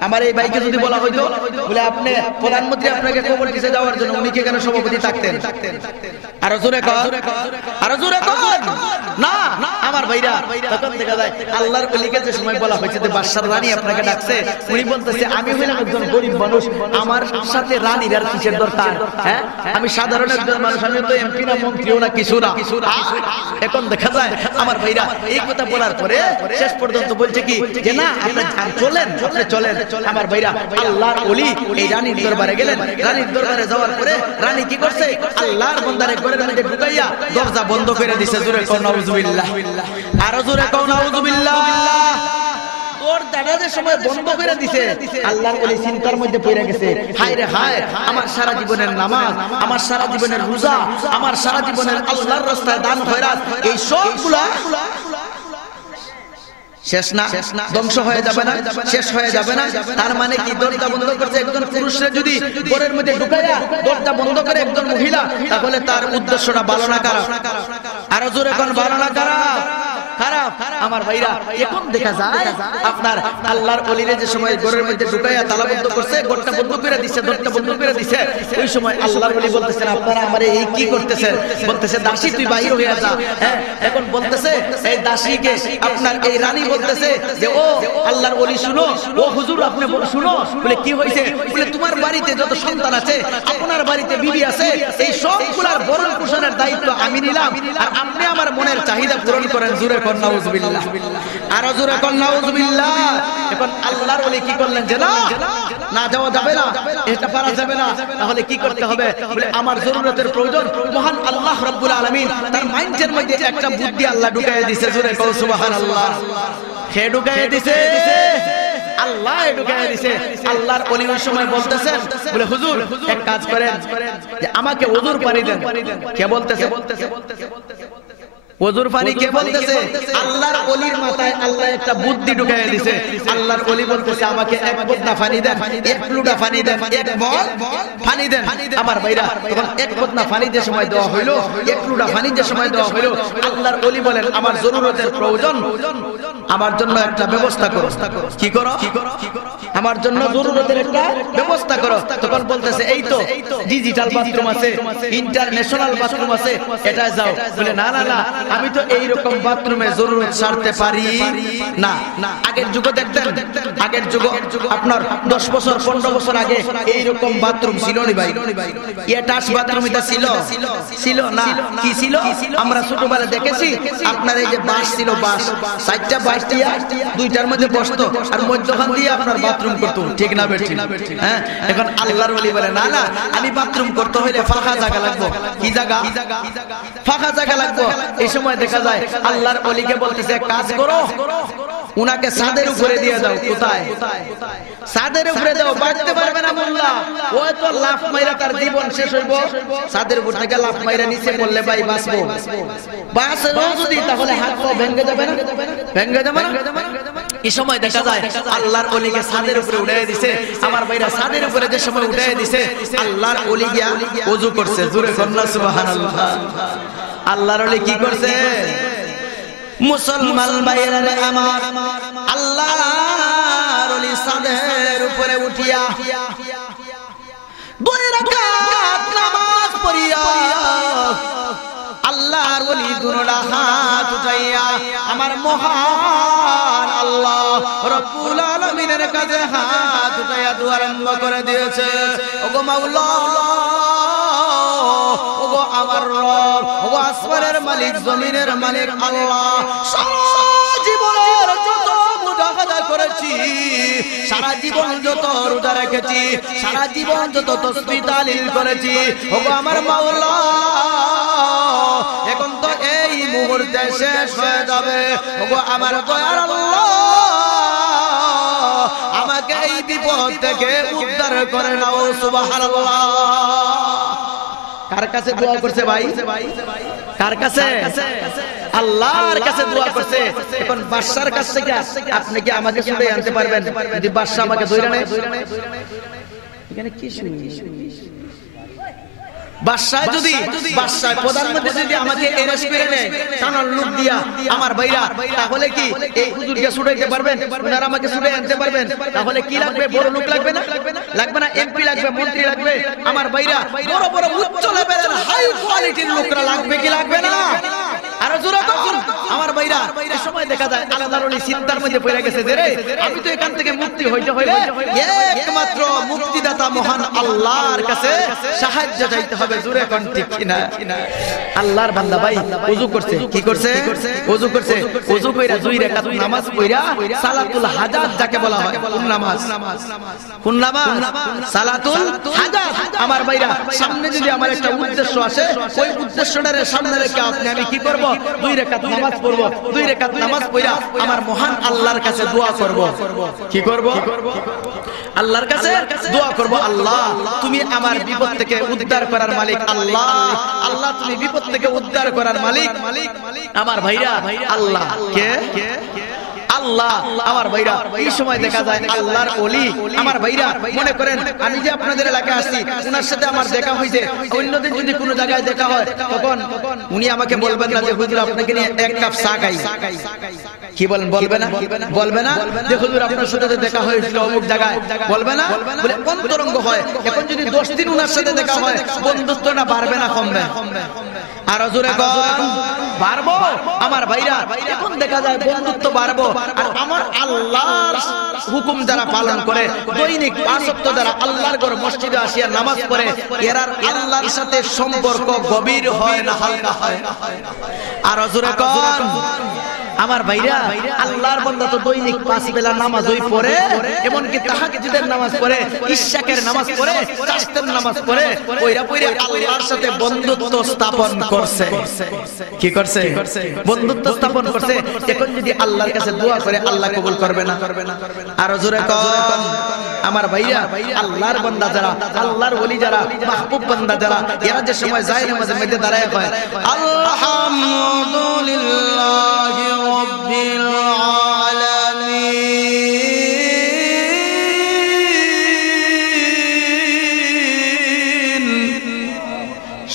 আমার এই ভাইকে যদি বলা হইতো বলে আপনি প্রধানমন্ত্রী আপনাকে খবর দিতে যাওয়ার জন্য উনি কি কেন সভাপতি থাকতেন আরো জোরে কর না আমার ভাইরা তখন দেখা যায় আল্লাহর ওলিকে যে সময় বলা হয়েছে যে বাদশার রানী আপনাকে ডাকছে উনি বলতেছে আমি হইলাম একজন গরিব মানুষ আমার সাথে রানীর আর কিসের দরকার হ্যাঁ আমি সাধারণ একজন মানুষ আমি তো এমপি না মন্ত্রীও না কিছু না এখন দেখা যায় আমার ভাইরা এই কথা বলার পরে শেষ পর্যন্ত বলছে কি যে না আপনি চলেন আমার ভাইরা আল্লাহর ওলি এই রানীর দরবারে গেলেন রানীর দরবারে যাওয়ার পরে রানী কি করছে আল্লাহর বান্দারে ঘরের মধ্যে ঢুকাইয়া দরজা বন্ধ করে দিয়েছে জোরে কও নাউজুবিল্লাহ আরো জোরে কও নাউজুবিল্লাহ দাদাদের সময় বন্ধ করে দিছে আল্লাহর ওলি চিন্তার মধ্যে পড়ে গেছে হায় রে হায় আমার সারা জীবনের নামাজ আমার সারা জীবনের রোজা আমার সারা জীবনের আল্লাহর রাস্তায় দান খয়রাত এই সবগুলা শেষ না ধ্বংস হয়ে যাবে না শেষ হয়ে যাবে না তার মানে কি দরজা বন্ধ করছে একজন পুরুষের যদি ঘরের মধ্যে ঢুকাইয়া দরজা বন্ধ করে একজন মহিলা তাহলে তার উদ্দেশ্যটা ভালো না খারাপ আরো জোরে কোন ভালো না খারাপ আমার ভাইরা এখন দেখা যায় আপনার আল্লাহর ওলিরে যে সময় ঘরের মধ্যে ঢুকাইয়া তালাবদ্ধ করছে ঘরটা বন্ধ করে দিছে দরজা বন্ধ করে দিছে ওই সময় আল্লাহর ওলি বলতেছেন আপনারা আমারে এই কি করতেছেন বলতেছে দাসী তুই বাইরে হয়ে যা হ্যাঁ এখন বলতেছে এই দাসীকে আপনার এই রানী বলতেছে যে ও আল্লাহর ওলি শুনো ও হুজুর আপনি শুনো বলে কি হইছে বলে তোমার বাড়িতে যত সন্তান আছে আপনার বাড়িতে বিবি আছে এই সবগুলোর ভরণ পোষণের দায়িত্ব আমি নিলাম আর আপনি আমার মনের চাহিদা পূরণ করেন জোরে কোন নাউজুবিল্লাহ আরো জোরে কোন নাউজুবিল্লাহ এখন আল্লাহর ওলি কি করলেন যে না যাওয়া যাবে না এটা পারা যাবে না তাহলে কি করতে হবে বলে আমার জরুরতের প্রয়োজন মহান আল্লাহ রাব্বুল আলামিন তার মাইন্ডের মধ্যে একটা বুদ্ধি আল্লাহ ঢুকায় দিয়েছে জোরে কও সুবহানাল্লাহ হে ঢুকায় দিয়েছে আল্লাহ ঢুকায় দিয়েছে আল্লাহর ওলি ওই সময় বলতেছেন বলে হুজুর এক কাজ করেন যে আমাকে ওযুর পানি দেন কে বলতেছে ওযুর পানি কে বলতেছে আল্লাহর ওলির মাথায় আল্লাহ একটা বুদ্ধি ঢুকায় দিয়েছে আল্লাহর ওলি বলতেছে আমাকে এক বদনা পানি দেন এক লুটা পানি দেন এক মগ পানি দেন আমার ভাইরা তখন এক বদনা পানি যে সময় দেওয়া হইলো এক লুটা পানি যে সময় দেওয়া হইলো আল্লাহর ওলি বলেন আমার জরুরতের প্রয়োজন আমার জন্য একটা ব্যবস্থা করো কি করো আমার জন্য জরুরতের একটা ব্যবস্থা করো তখন বলতেছে এই তো ডিজিটাল বাথরুম আছে ইন্টারন্যাশনাল বাথরুম আছে এটা যাও বলে না আমি তো এই রকম বাথরুমে জরুরত সারতে পারি না। আগের যুগে দেখতেন, আগের যুগে আপনার 10 বছর 15 বছর আগে এই রকম বাথরুম ছিল না ভাই। অ্যাটাচ বাথরুম এটা ছিল না, কি ছিল? আমরা ছোটবেলায় দেখেছি আপনার এই যে বাঁশ ছিল, বাঁশ 4টা বাঁশ দিয়া দুইটার মধ্যে বসতো আর মধ্যখান দিয়ে আপনার বাথরুম করতো, ঠিক না বেঠিক? হ্যাঁ, এখন আল্লাহর ওলি বলে না না, আমি বাথরুম করতে হইলে ফাঁকা জায়গা লাগবে। কি জায়গা? ফাঁকা জায়গা লাগবে। এই সময় দেখা যায় আল্লাহর ওলিকে বলতেছে কাজ করো, উনাকে ছাদের উপরে দিয়ে দাও। কোথায়? ছাদের উপরে দাও। বাঁচতে পারবে না মোল্লা, ওই তো লাফ মাইরা তার জীবন শেষ হইব। ছাদের উপর থেকে লাফ মাইরা নিচে পড়লে ভাই বাঁচবো? বাঁচবো যদি, তাহলে হাত পা ভেঙে যাবে না? ভেঙে যাবে না? এই সময় দেখা যায় আল্লাহর ওলিকে ছাদের উপরে উঠাই দিছে। আমার ভাইরা ছাদের উপরে যে সময় উঠাই দিছে, আল্লাহর ওলি গিয়া ওযু করছে। জোরে কন্না সুবহানাল্লাহ। আল্লাহর ওলি কি করছে? মুসলমান ভাইরা আমার, আল্লাহর ওলি ছাদের উপরে উঠিয়া 2 রাকাত নামাজ পড়িয়া আল্লাহর ওলি দুনোটা হাত উঠাইয়া আমার মহান আল্লাহ রব্বুল আলামিনের কাছে হাত উঠাইয়া দোয়া আরম্ভ করে দিয়েছে। ওগো মাওলা, ওগো আমার রব, ওগো আসমানের মালিক, জমিনের মালিক আল্লাহ, সারা জীবনের যত মুজাহাদা করেছি, সারা জীবন যত রোজা রেখেছি, সারা জীবন যত তাসবিহ তাহলিল করেছি, ওগো আমার মাওলা, এখন তো এই মুহূর্তে শেষ হয়ে যাবে। ওগো আমার দয়ার আল্লাহ, আমাকে এই বিপদ থেকে উদ্ধার করে নাও। সুবহানাল্লাহ। কার কাছে দোয়া করছে ভাই? কার কাছে? আল্লাহর কাছে দোয়া করছে। এখন বাদশার কাছ থেকে আপনি কি আমাকে ছুটে আনতে পারবেন? যদি বাদশা আমাকে ধরে নেয়, এখানে কি শুনি? বাদশা যদি, বাদশা প্রধানমন্ত্রী যদি আমাকে অ্যারেস্ট করে নেয় টানার লোক দিয়া, আমার ভাইরা, তাহলে কি এই হুজুরকে ছুটাইতে পারবেন? ওনারা আমাকে ছুটে আনতে পারবেন? তাহলে কি লাগবে? বড় লোক লাগবে না? লাগবে না? এমপি লাগবে, মন্ত্রী লাগবে। আমার ভাইরা, বড় বড় উচ্চ লেভেলের হাই কোয়ালিটির লোকরা লাগবে কি লাগবে না? আর জোরে তখন আমার ভাইরা, এই সময় দেখা যায় আল্লাহর ওলি চিন্তার মধ্যে পড়ে গেছে যে রে, আমি তো এখান থেকে মুক্তি হইতে হইলে একমাত্র মুক্তিদাতা মহান আল্লাহর কাছে সাহায্য চাইতে হবে। জোরে কোন ঠিক কিনা? আল্লাহর বান্দা ভাই ওযু করছে। কি করছে? ওযু করছে। ওযু কইরা 2 রাকাত নামাজ পড়া সালাতুল হাজাত যাকে বলা হয়। কোন নামাজ? কোন নামাজ? সালাতুল হাজাত। আমার ভাইরা, সামনে যদি আমার একটা উদ্দেশ্য আসে, ওই উদ্দেশ্যটারে সামনে রেখে আমি কি করব? 2 রাকাত নামাজ পড়ব। 2 রাকাত নামাজ পড়া আমার মহান আল্লাহর কাছে দোয়া করব। কি করব? আল্লাহর কাছে দোয়া করব। আল্লাহ, তুমি আমার বিপদ থেকে উদ্ধার করার মালিক। আল্লাহ, আল্লাহ তুমি বিপদ থেকে উদ্ধার করার মালিক। আমার ভাইরা, আল্লাহ কে? আল্লাহ। আমার ভাইরা, এই সময় দেখা যায় আল্লাহর ওলি, আমার ভাইরা, মনে করেন আমি যে আপনাদের এলাকায় আসছি, ওনার সাথে আমার দেখা হয়েছে, অন্যদিন যদি কোনো জায়গায় দেখা হয়, তখন উনি আমাকে বলবেন না যে হুজুর আপনাকে নিয়ে 1 কাপ চা খাই? কি বলেন? বলবে না? বলবে না যে হুজুর আপনার সাথে দেখা হয়েছিল অমুক জায়গায়? বলবে না? বলে অন্তরঙ্গ হয়। এখন যদি 10 দিন ওনার সাথে দেখা হয়, বন্ধুত্বটা বাড়বে না কমবে? আর জোরে কোন বাড়বো? আমার ভাইরা, এখন দেখা যায় বন্ধুত্ব বাড়বো। আর আমার আল্লাহর হুকুম যারা পালন করে, দৈনিক 5 ওয়াক্ত যারা আল্লাহর ঘর মসজিদে আসিয়া নামাজ পড়ে, এরা আল্লাহর সাথে সম্পর্ক গভীর হয় না হালকা হয়? আর জোরে কোন আমার ভাইরা, আল্লাহর বান্দা তো দৈনিক 5 বেলা নামাজই পড়ে, এমনকি তাহাজ্জুদের নামাজ পড়ে, ইশাকের নামাজ পড়ে, চাশতের নামাজ পড়ে, ওইরা পড়ে আল্লাহর সাথে বন্ধুত্ব স্থাপন করছে। কি করছে? বন্ধুত্ব স্থাপন করছে। এখন যদি আল্লাহর কাছে দোয়া করে, আল্লাহ কবুল করবে না? আর জোরে কোন আমার ভাইরা, আল্লাহর বান্দা যারা, আল্লাহর ওলি যারা, মাহবুব বান্দা যারা, এরা যে সময় যায় নামাজের মধ্যে দাঁড়ায় হয় আলহামদুলিল্লাহি রাব্বিল আলামিন,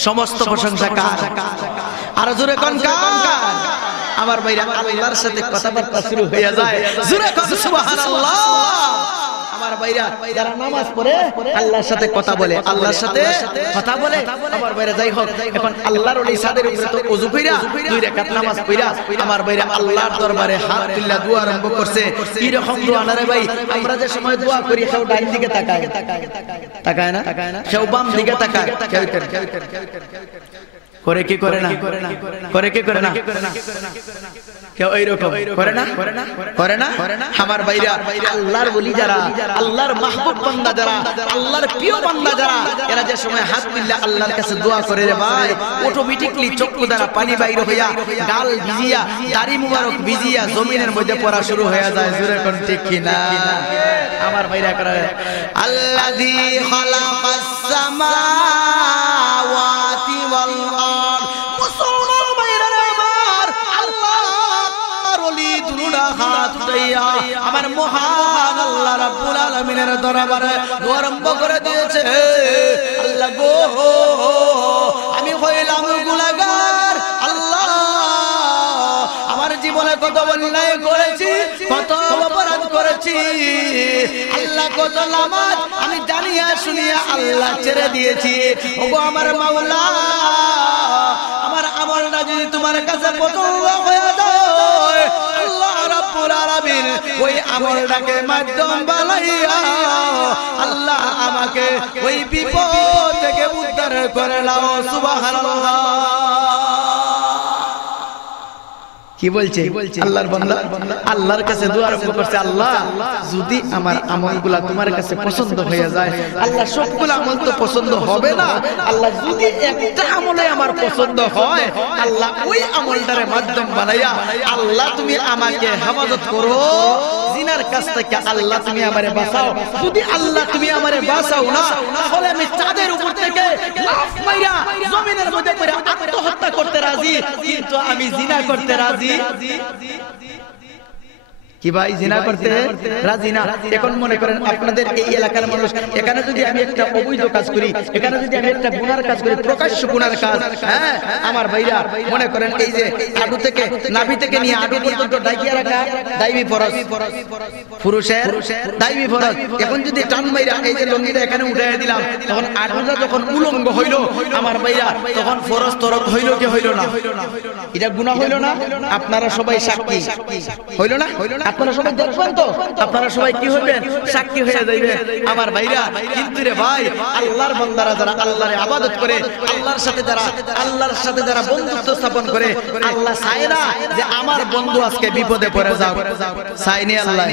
সমস্ত প্রশংসা কার? আর জোরে কোন কার? আমার ভাইরা, আল্লাহর সাথে কথাবার্তা শুরু হয়ে যায়। জোরে কোন সুবহানাল্লাহ। আমার ভাইরা যারা নামাজ পড়ে আল্লাহর সাথে কথা বলে, আল্লাহর সাথে কথা বলে, আমার ভাইরা যাই হোক এখন আল্লাহর ওলি সাদের উপরে তো ওযু কইরা 2 রাকাত নামাজ পড়া আমার ভাইরা আল্লাহর দরবারে হাত তুললা দোয়া আরম্ভ করছে। কি রকম দোয়া না রে ভাই, আমরা যে সময় দোয়া করি কেউ ডান দিকে তাকায়, তাকায় না, কেউ বাম দিকে তাকায়, কেউ করে কি করে না, করে কি করে না, কেউ এইরকম করে না, করে না। আমার ভাইরা আল্লাহর ওলি যারা, আল্লাহর মাহবুব বান্দা যারা, আল্লাহর প্রিয় বান্দা যারা, এরা যে সময় হাত তুললে আল্লাহর কাছে দোয়া করে রে ভাই, অটোমেটিক্যালি চক্ষু দ্বারা পানি বাইর হইয়া, গাল ভিজিয়া, দাড়ি মুবারক ভিজিয়া জমিনের মধ্যে পড়া শুরু হয়ে যায়। জোরে কোন ঠিক কি না? আমার ভাইরা করে আল্লাযী খালাকাস সামাওয়াতি ওয়াল আরদ। মুসলমান ভাইরা আমার আল্লাহর ওলি দুরুদা হাত উঠাইয়া আমার মহান আল্লাহ রাব্বুল আলামিনের দরবারে দোয়া আরম্ভ করে দিয়েছে। আল্লাহ গো, আমি হইলাম গুনাহগার, আল্লাহ আমার জীবনে কত অন্যায় করেছি, কত অপরাধ করেছি, আল্লাহ কত নামাজ আমি জানিয়া শুনিয়া আল্লাহ ছেড়ে দিয়েছি। ওগো আমার মাওলা, আমার আমলটা যদি তোমার কাছে পছন্দ হয়ে যায়, আল্লাহ রাব্বুল আলামিন ওই আমলটাকে মাধ্যম বানাইয়া আল্লাহ আমাকে ওই বিপদ থেকে উদ্ধার করে নাও। সুবহানাল্লাহ। কি বলছে আল্লাহর বান্দা? আল্লাহর কাছে দোয়া আরম্ভ করছে, আল্লাহ যদি আমার আমলগুলা তোমার কাছে পছন্দ হয়ে যায়, আল্লাহ সবগুলো আমল তো পছন্দ হবে না, আল্লাহ যদি একটা আমলে আমার পছন্দ হয়, আল্লাহ ওই আমলটারে মাধ্যম বানাইয়া আল্লাহ তুমি আমাকে হেফাজত করো জিনার কাছ থেকে, আল্লাহ তুমি আমারে বাঁচাও। যদি আল্লাহ তুমি আমারে বাঁচাও না, তাহলে আমি চাঁদের উপর থেকে লাফ মাইরা জমিনের মধ্যে পড়ে আত্মহত্যা করতে রাজি, কিন্তু আমি জিনা করতে রাজি। কি ভাই, জিনা করতে রাজি না? এখন মনে করেন আপনাদের এই এলাকার মানুষ, এখানে যদি আমি একটা অবৈধ কাজ করি, এখানে যদি আমি একটা গুনার কাজ করি, প্রকাশ্য গুনার কাজ, হ্যাঁ আমার ভাইরা মনে করেন এই যে আডু থেকে, নাভি থেকে নিয়ে আডু পর্যন্ত ডাকিয়া রাখা দাইবি ফরজ, পুরুষের দাইবি ফরজ। এখন যদি টান মাইরা এই যে লঙ্গিটা এখানে উঠাইয়া দিলাম, তখন আডুটা যখন উলঙ্গ হইল আমার ভাইরা, তখন ফরজ তরক হইল কি হইল না? এটা গুনাহ হইল না? আপনারা সবাই সাক্ষী, হইল না? আপনারা সবাই দেখবেন তো, আপনারা সবাই কি হইবেন? সাক্ষী হয়ে যাইবেন আমার ভাইরা। কিন্তু রে ভাই, আল্লাহর বান্দারা যারা আল্লাহর ইবাদত করে, আল্লাহর সাথে যারা বন্ধুত্ব স্থাপন করে, আল্লাহ চায় না যে আমার বন্ধু আজকে বিপদে পড়ে যাও। চায়নি আল্লাহ?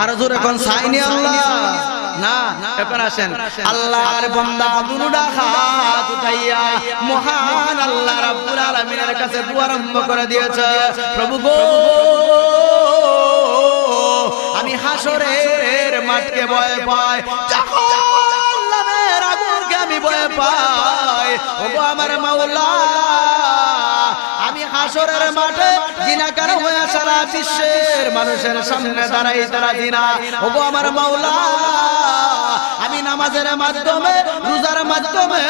আর জোরে কোন চায়নি আল্লাহ? না। এখন আসেন আল্লাহর বান্দা দুরুদা হাত উঠাইয়া মহান আল্লাহ রাব্বুল আলামিনের কাছে দোয়া আরম্ভ করে দিয়েছে। প্রভু গো, আমি হাসরের মাঠকে ভয় পাই, জাহান্নামের আগুনকে আমি ভয় পাই। ওগো আমার মাওলা, আমি হাসরের মাঠে জিনাকার হয়ে সারা বিশ্বের মানুষের সামনে দাঁড়াই তারা জিনা। ওগো আমার মাওলা, আমি নামাজের মাধ্যমে, রোজার মাধ্যমে,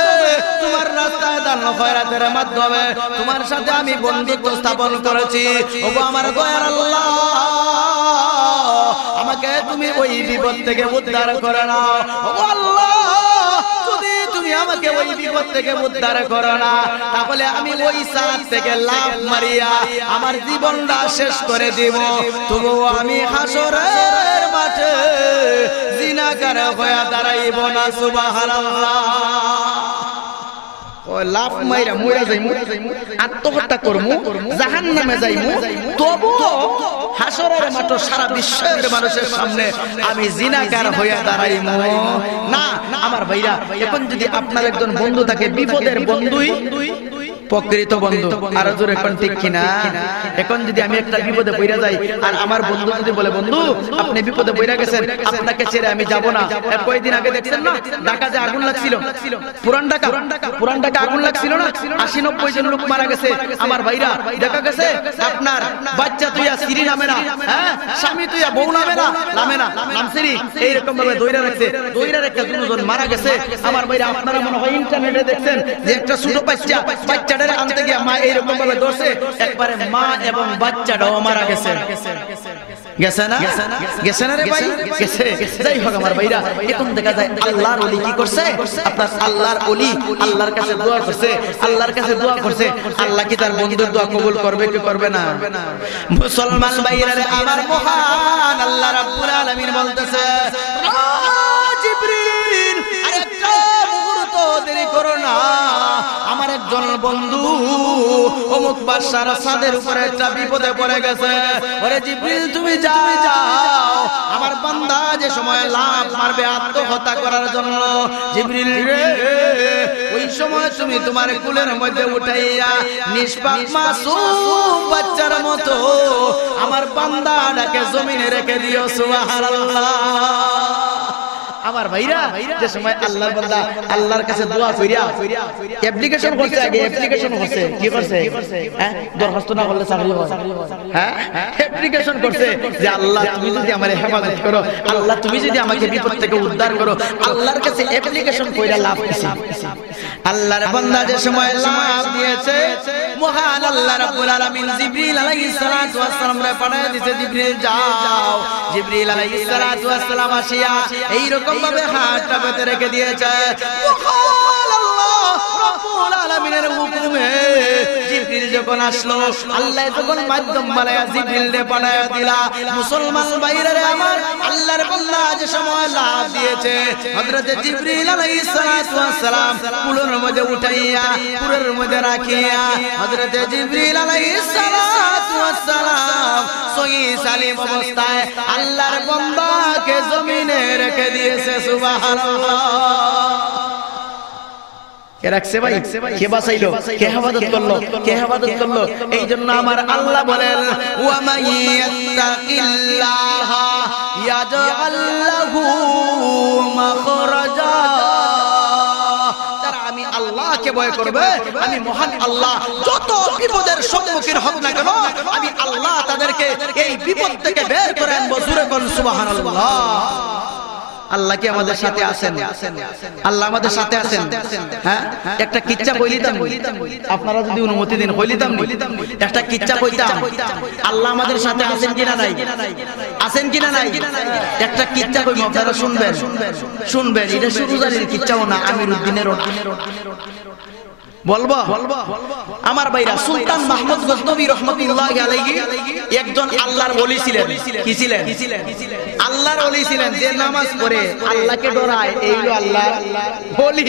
তোমার রাস্তায় দান খয়রাতের মাধ্যমে তোমার সাথে আমি বন্ধুত্ব স্থাপন করেছি। ওগো আমার দয়ার আল্লাহ, আমাকে তুমি ওই বিপদ থেকে উদ্ধার করে নাও। ওগো আল্লাহ, যদি তুমি আমাকে ওই বিপদ থেকে উদ্ধার করো না, তাহলে আমি ওই সাত থেকে লাফ মারিয়া আমার জীবনটা শেষ করে দিব। তবুও আমি হাসরের মাঠে জিনাকার হয়ে দাঁড়াইব না। সুবহানাল্লাহ। লাফ মাইরা মইরা যাইমু, আত্মহত্যা করমু, জাহান্নামে যাইমু, তবুও হাসরের মাঠে সারা বিশ্বের মানুষের সামনে আমি জিনাকার হয়ে দাঁড়াইমু না। আমার ভাইরা, এখন যদি আপনার একজন বন্ধু থাকে, বিপদের বন্ধুই প্রকৃত বন্ধু। আর জোরে এখন ঠিক কিনা? এখন যদি আমি একটা বিপদে পড়ে যাই আর আমার বন্ধু যদি বলে, বন্ধু আপনি বিপদে পড়ে গেছেন, আপনাকে ছেড়ে আমি যাব না। কয়েকদিন আগে দেখছেন না ঢাকা যে আগুন লাগছিল, পুরান ঢাকা আগুন লাগছিল না, 80-90 জন লোক মারা গেছে। আমার ভাইরা, দেখা গেছে আপনার বাচ্চা তুইয়া সিরি নামে না, হ্যাঁ স্বামী তুইয়া বউ নামে না, নাম সিরি, এইরকম ভাবে দইরা রাখছে, দইরা রেখে দুজন মারা গেছে। আমার ভাইরা, আপনারা মনে হয় ইন্টারনেটে দেখছেন যে একটা ছোট বাচ্চাটারে আনতে গিয়ে মা এইরকম ভাবে ধরছে, একবারে মা এবং বাচ্চাটাও মারা গেছে। গেছে না গেছে না রে ভাই গেছে যাই হোক আমার ভাইরা এখন দেখা যায় আল্লাহর ওলি কি করছে আপনার আল্লাহর ওলি আল্লাহর কাছে দোয়া করছে আল্লাহর কাছে দোয়া করছে আল্লাহ কি তার বন্ধুর দোয়া কবুল করবে কি করবে না মুসলমান ভাইরা রে আমার মহান আল্লাহ রাব্বুল আলামিন বলতেছে জিবরিল আরেকটা মুহূর্ত দেরি করো না আমার একজন বন্ধু অমুক বাদশার ছাদের উপরে একটা বিপদে পড়ে গেছে ওরে জিবরিল তুমি যাও আমার বান্দা যে সময় লাফ মারবে আত্মহত্যা করার জন্য জিবরিল রে ওই সময় তুমি তোমার কুলের মধ্যে উঠাইয়া নিষ্পাপ মাসুম বাচ্চার মতো আমার বান্দাটাকে জমিনে রেখে দিও সুবহানাল্লাহ আমার ভাইরা যে সময় আল্লাহর বান্দা আল্লাহর কাছে দোয়া কইরা অ্যাপ্লিকেশন করতে আগে অ্যাপ্লিকেশন করছে কি করছে হ্যাঁ দরখাস্ত না করলে চাকরি হয় হ্যাঁ অ্যাপ্লিকেশন করছে যে আল্লাহ তুমি যদি আমারে হেফাজত করো আল্লাহ তুমি যদি আমাকে বিপদ থেকে উদ্ধার করো আল্লাহর কাছে অ্যাপ্লিকেশন কইরা লাভ দিছে আল্লাহর বান্দা যে সময় লাভ দিয়েছে মহান আল্লাহ রাব্বুল আলামিন জিবরিল আলাইহিস সালাতু ওয়াস সালাম রে পাঠিয়ে দিয়েছে জিবরিল যাও জিবরিল আলাইহিস সালাতু ওয়াস সালাম আসিয়া এই রকম ভাবে হাতটা পেতে রেখে দিয়েছে মহান আল্লাহ রাব্বুল আলামিনের হুকুমে জিবরিল যখন আসলো আল্লাহ যখন মাধ্যম বানায়া জিবরিল রে পাঠায়া দিলা মুসলমান ভাইরা রে আমার আল্লাহর বান্দা যে সময় লাভ দিয়েছে হযরত জিবরিল আলাইহিস সালাতু ওয়াস সালাম কুলের মধ্যে উঠাইয়া কুলের মধ্যে রাখিয়া হযরত জিবরিল আলাইহিস সালাতু ওয়াস সালাম সহি সালিম অবস্থায় আল্লাহর বান্দাকে জমিনে রেখে দিয়েছে সুবহানাল্লাহ কে রাখছে ভাই কে বাঁচাইলো কে হেফাজত করলো কে হেফাজত করলো এই জন্য আমার আল্লাহ বলেন ওয়া মাইয়াত্তাকিল্লাহ ইয়াজআল লাহু মাখরাজা যারা আমি আল্লাহকে ভয় করবে আমি মহান আল্লাহ যত বিপদের সম্মুখীন হোক না কেন আমি আল্লাহ তাদেরকে এই বিপদ থেকে বের করে আনবো জোরে কোন সুবহানাল্লাহ আল্লাহ কি আমাদের সাথে আছেন আল্লাহ আমাদের সাথে আছেন হ্যাঁ একটা কিচ্ছা কইলিতাম আপনারা যদি অনুমতি দেন কইলিতাম একটা কিচ্ছা কইতাম আল্লাহ আমাদের সাথে আছেন কিনা নাই আছেন কিনা নাই একটা কিচ্ছা কইম আপনারা শুনবেন এটা সুরুজারির কিচ্ছাও না আমিরউদ্দিনেরও না বলবো আমার ভাইরা সুলতান মাহমুদ গজনবী রাহমাতুল্লাহি আলাইহি একজন আল্লাহর ওলি ছিলেন কি ছিলেন আল্লাহর ওলি ছিলেন যে নামাজ পড়ে আল্লাহকে ডরায় এইলো আল্লাহ ওলি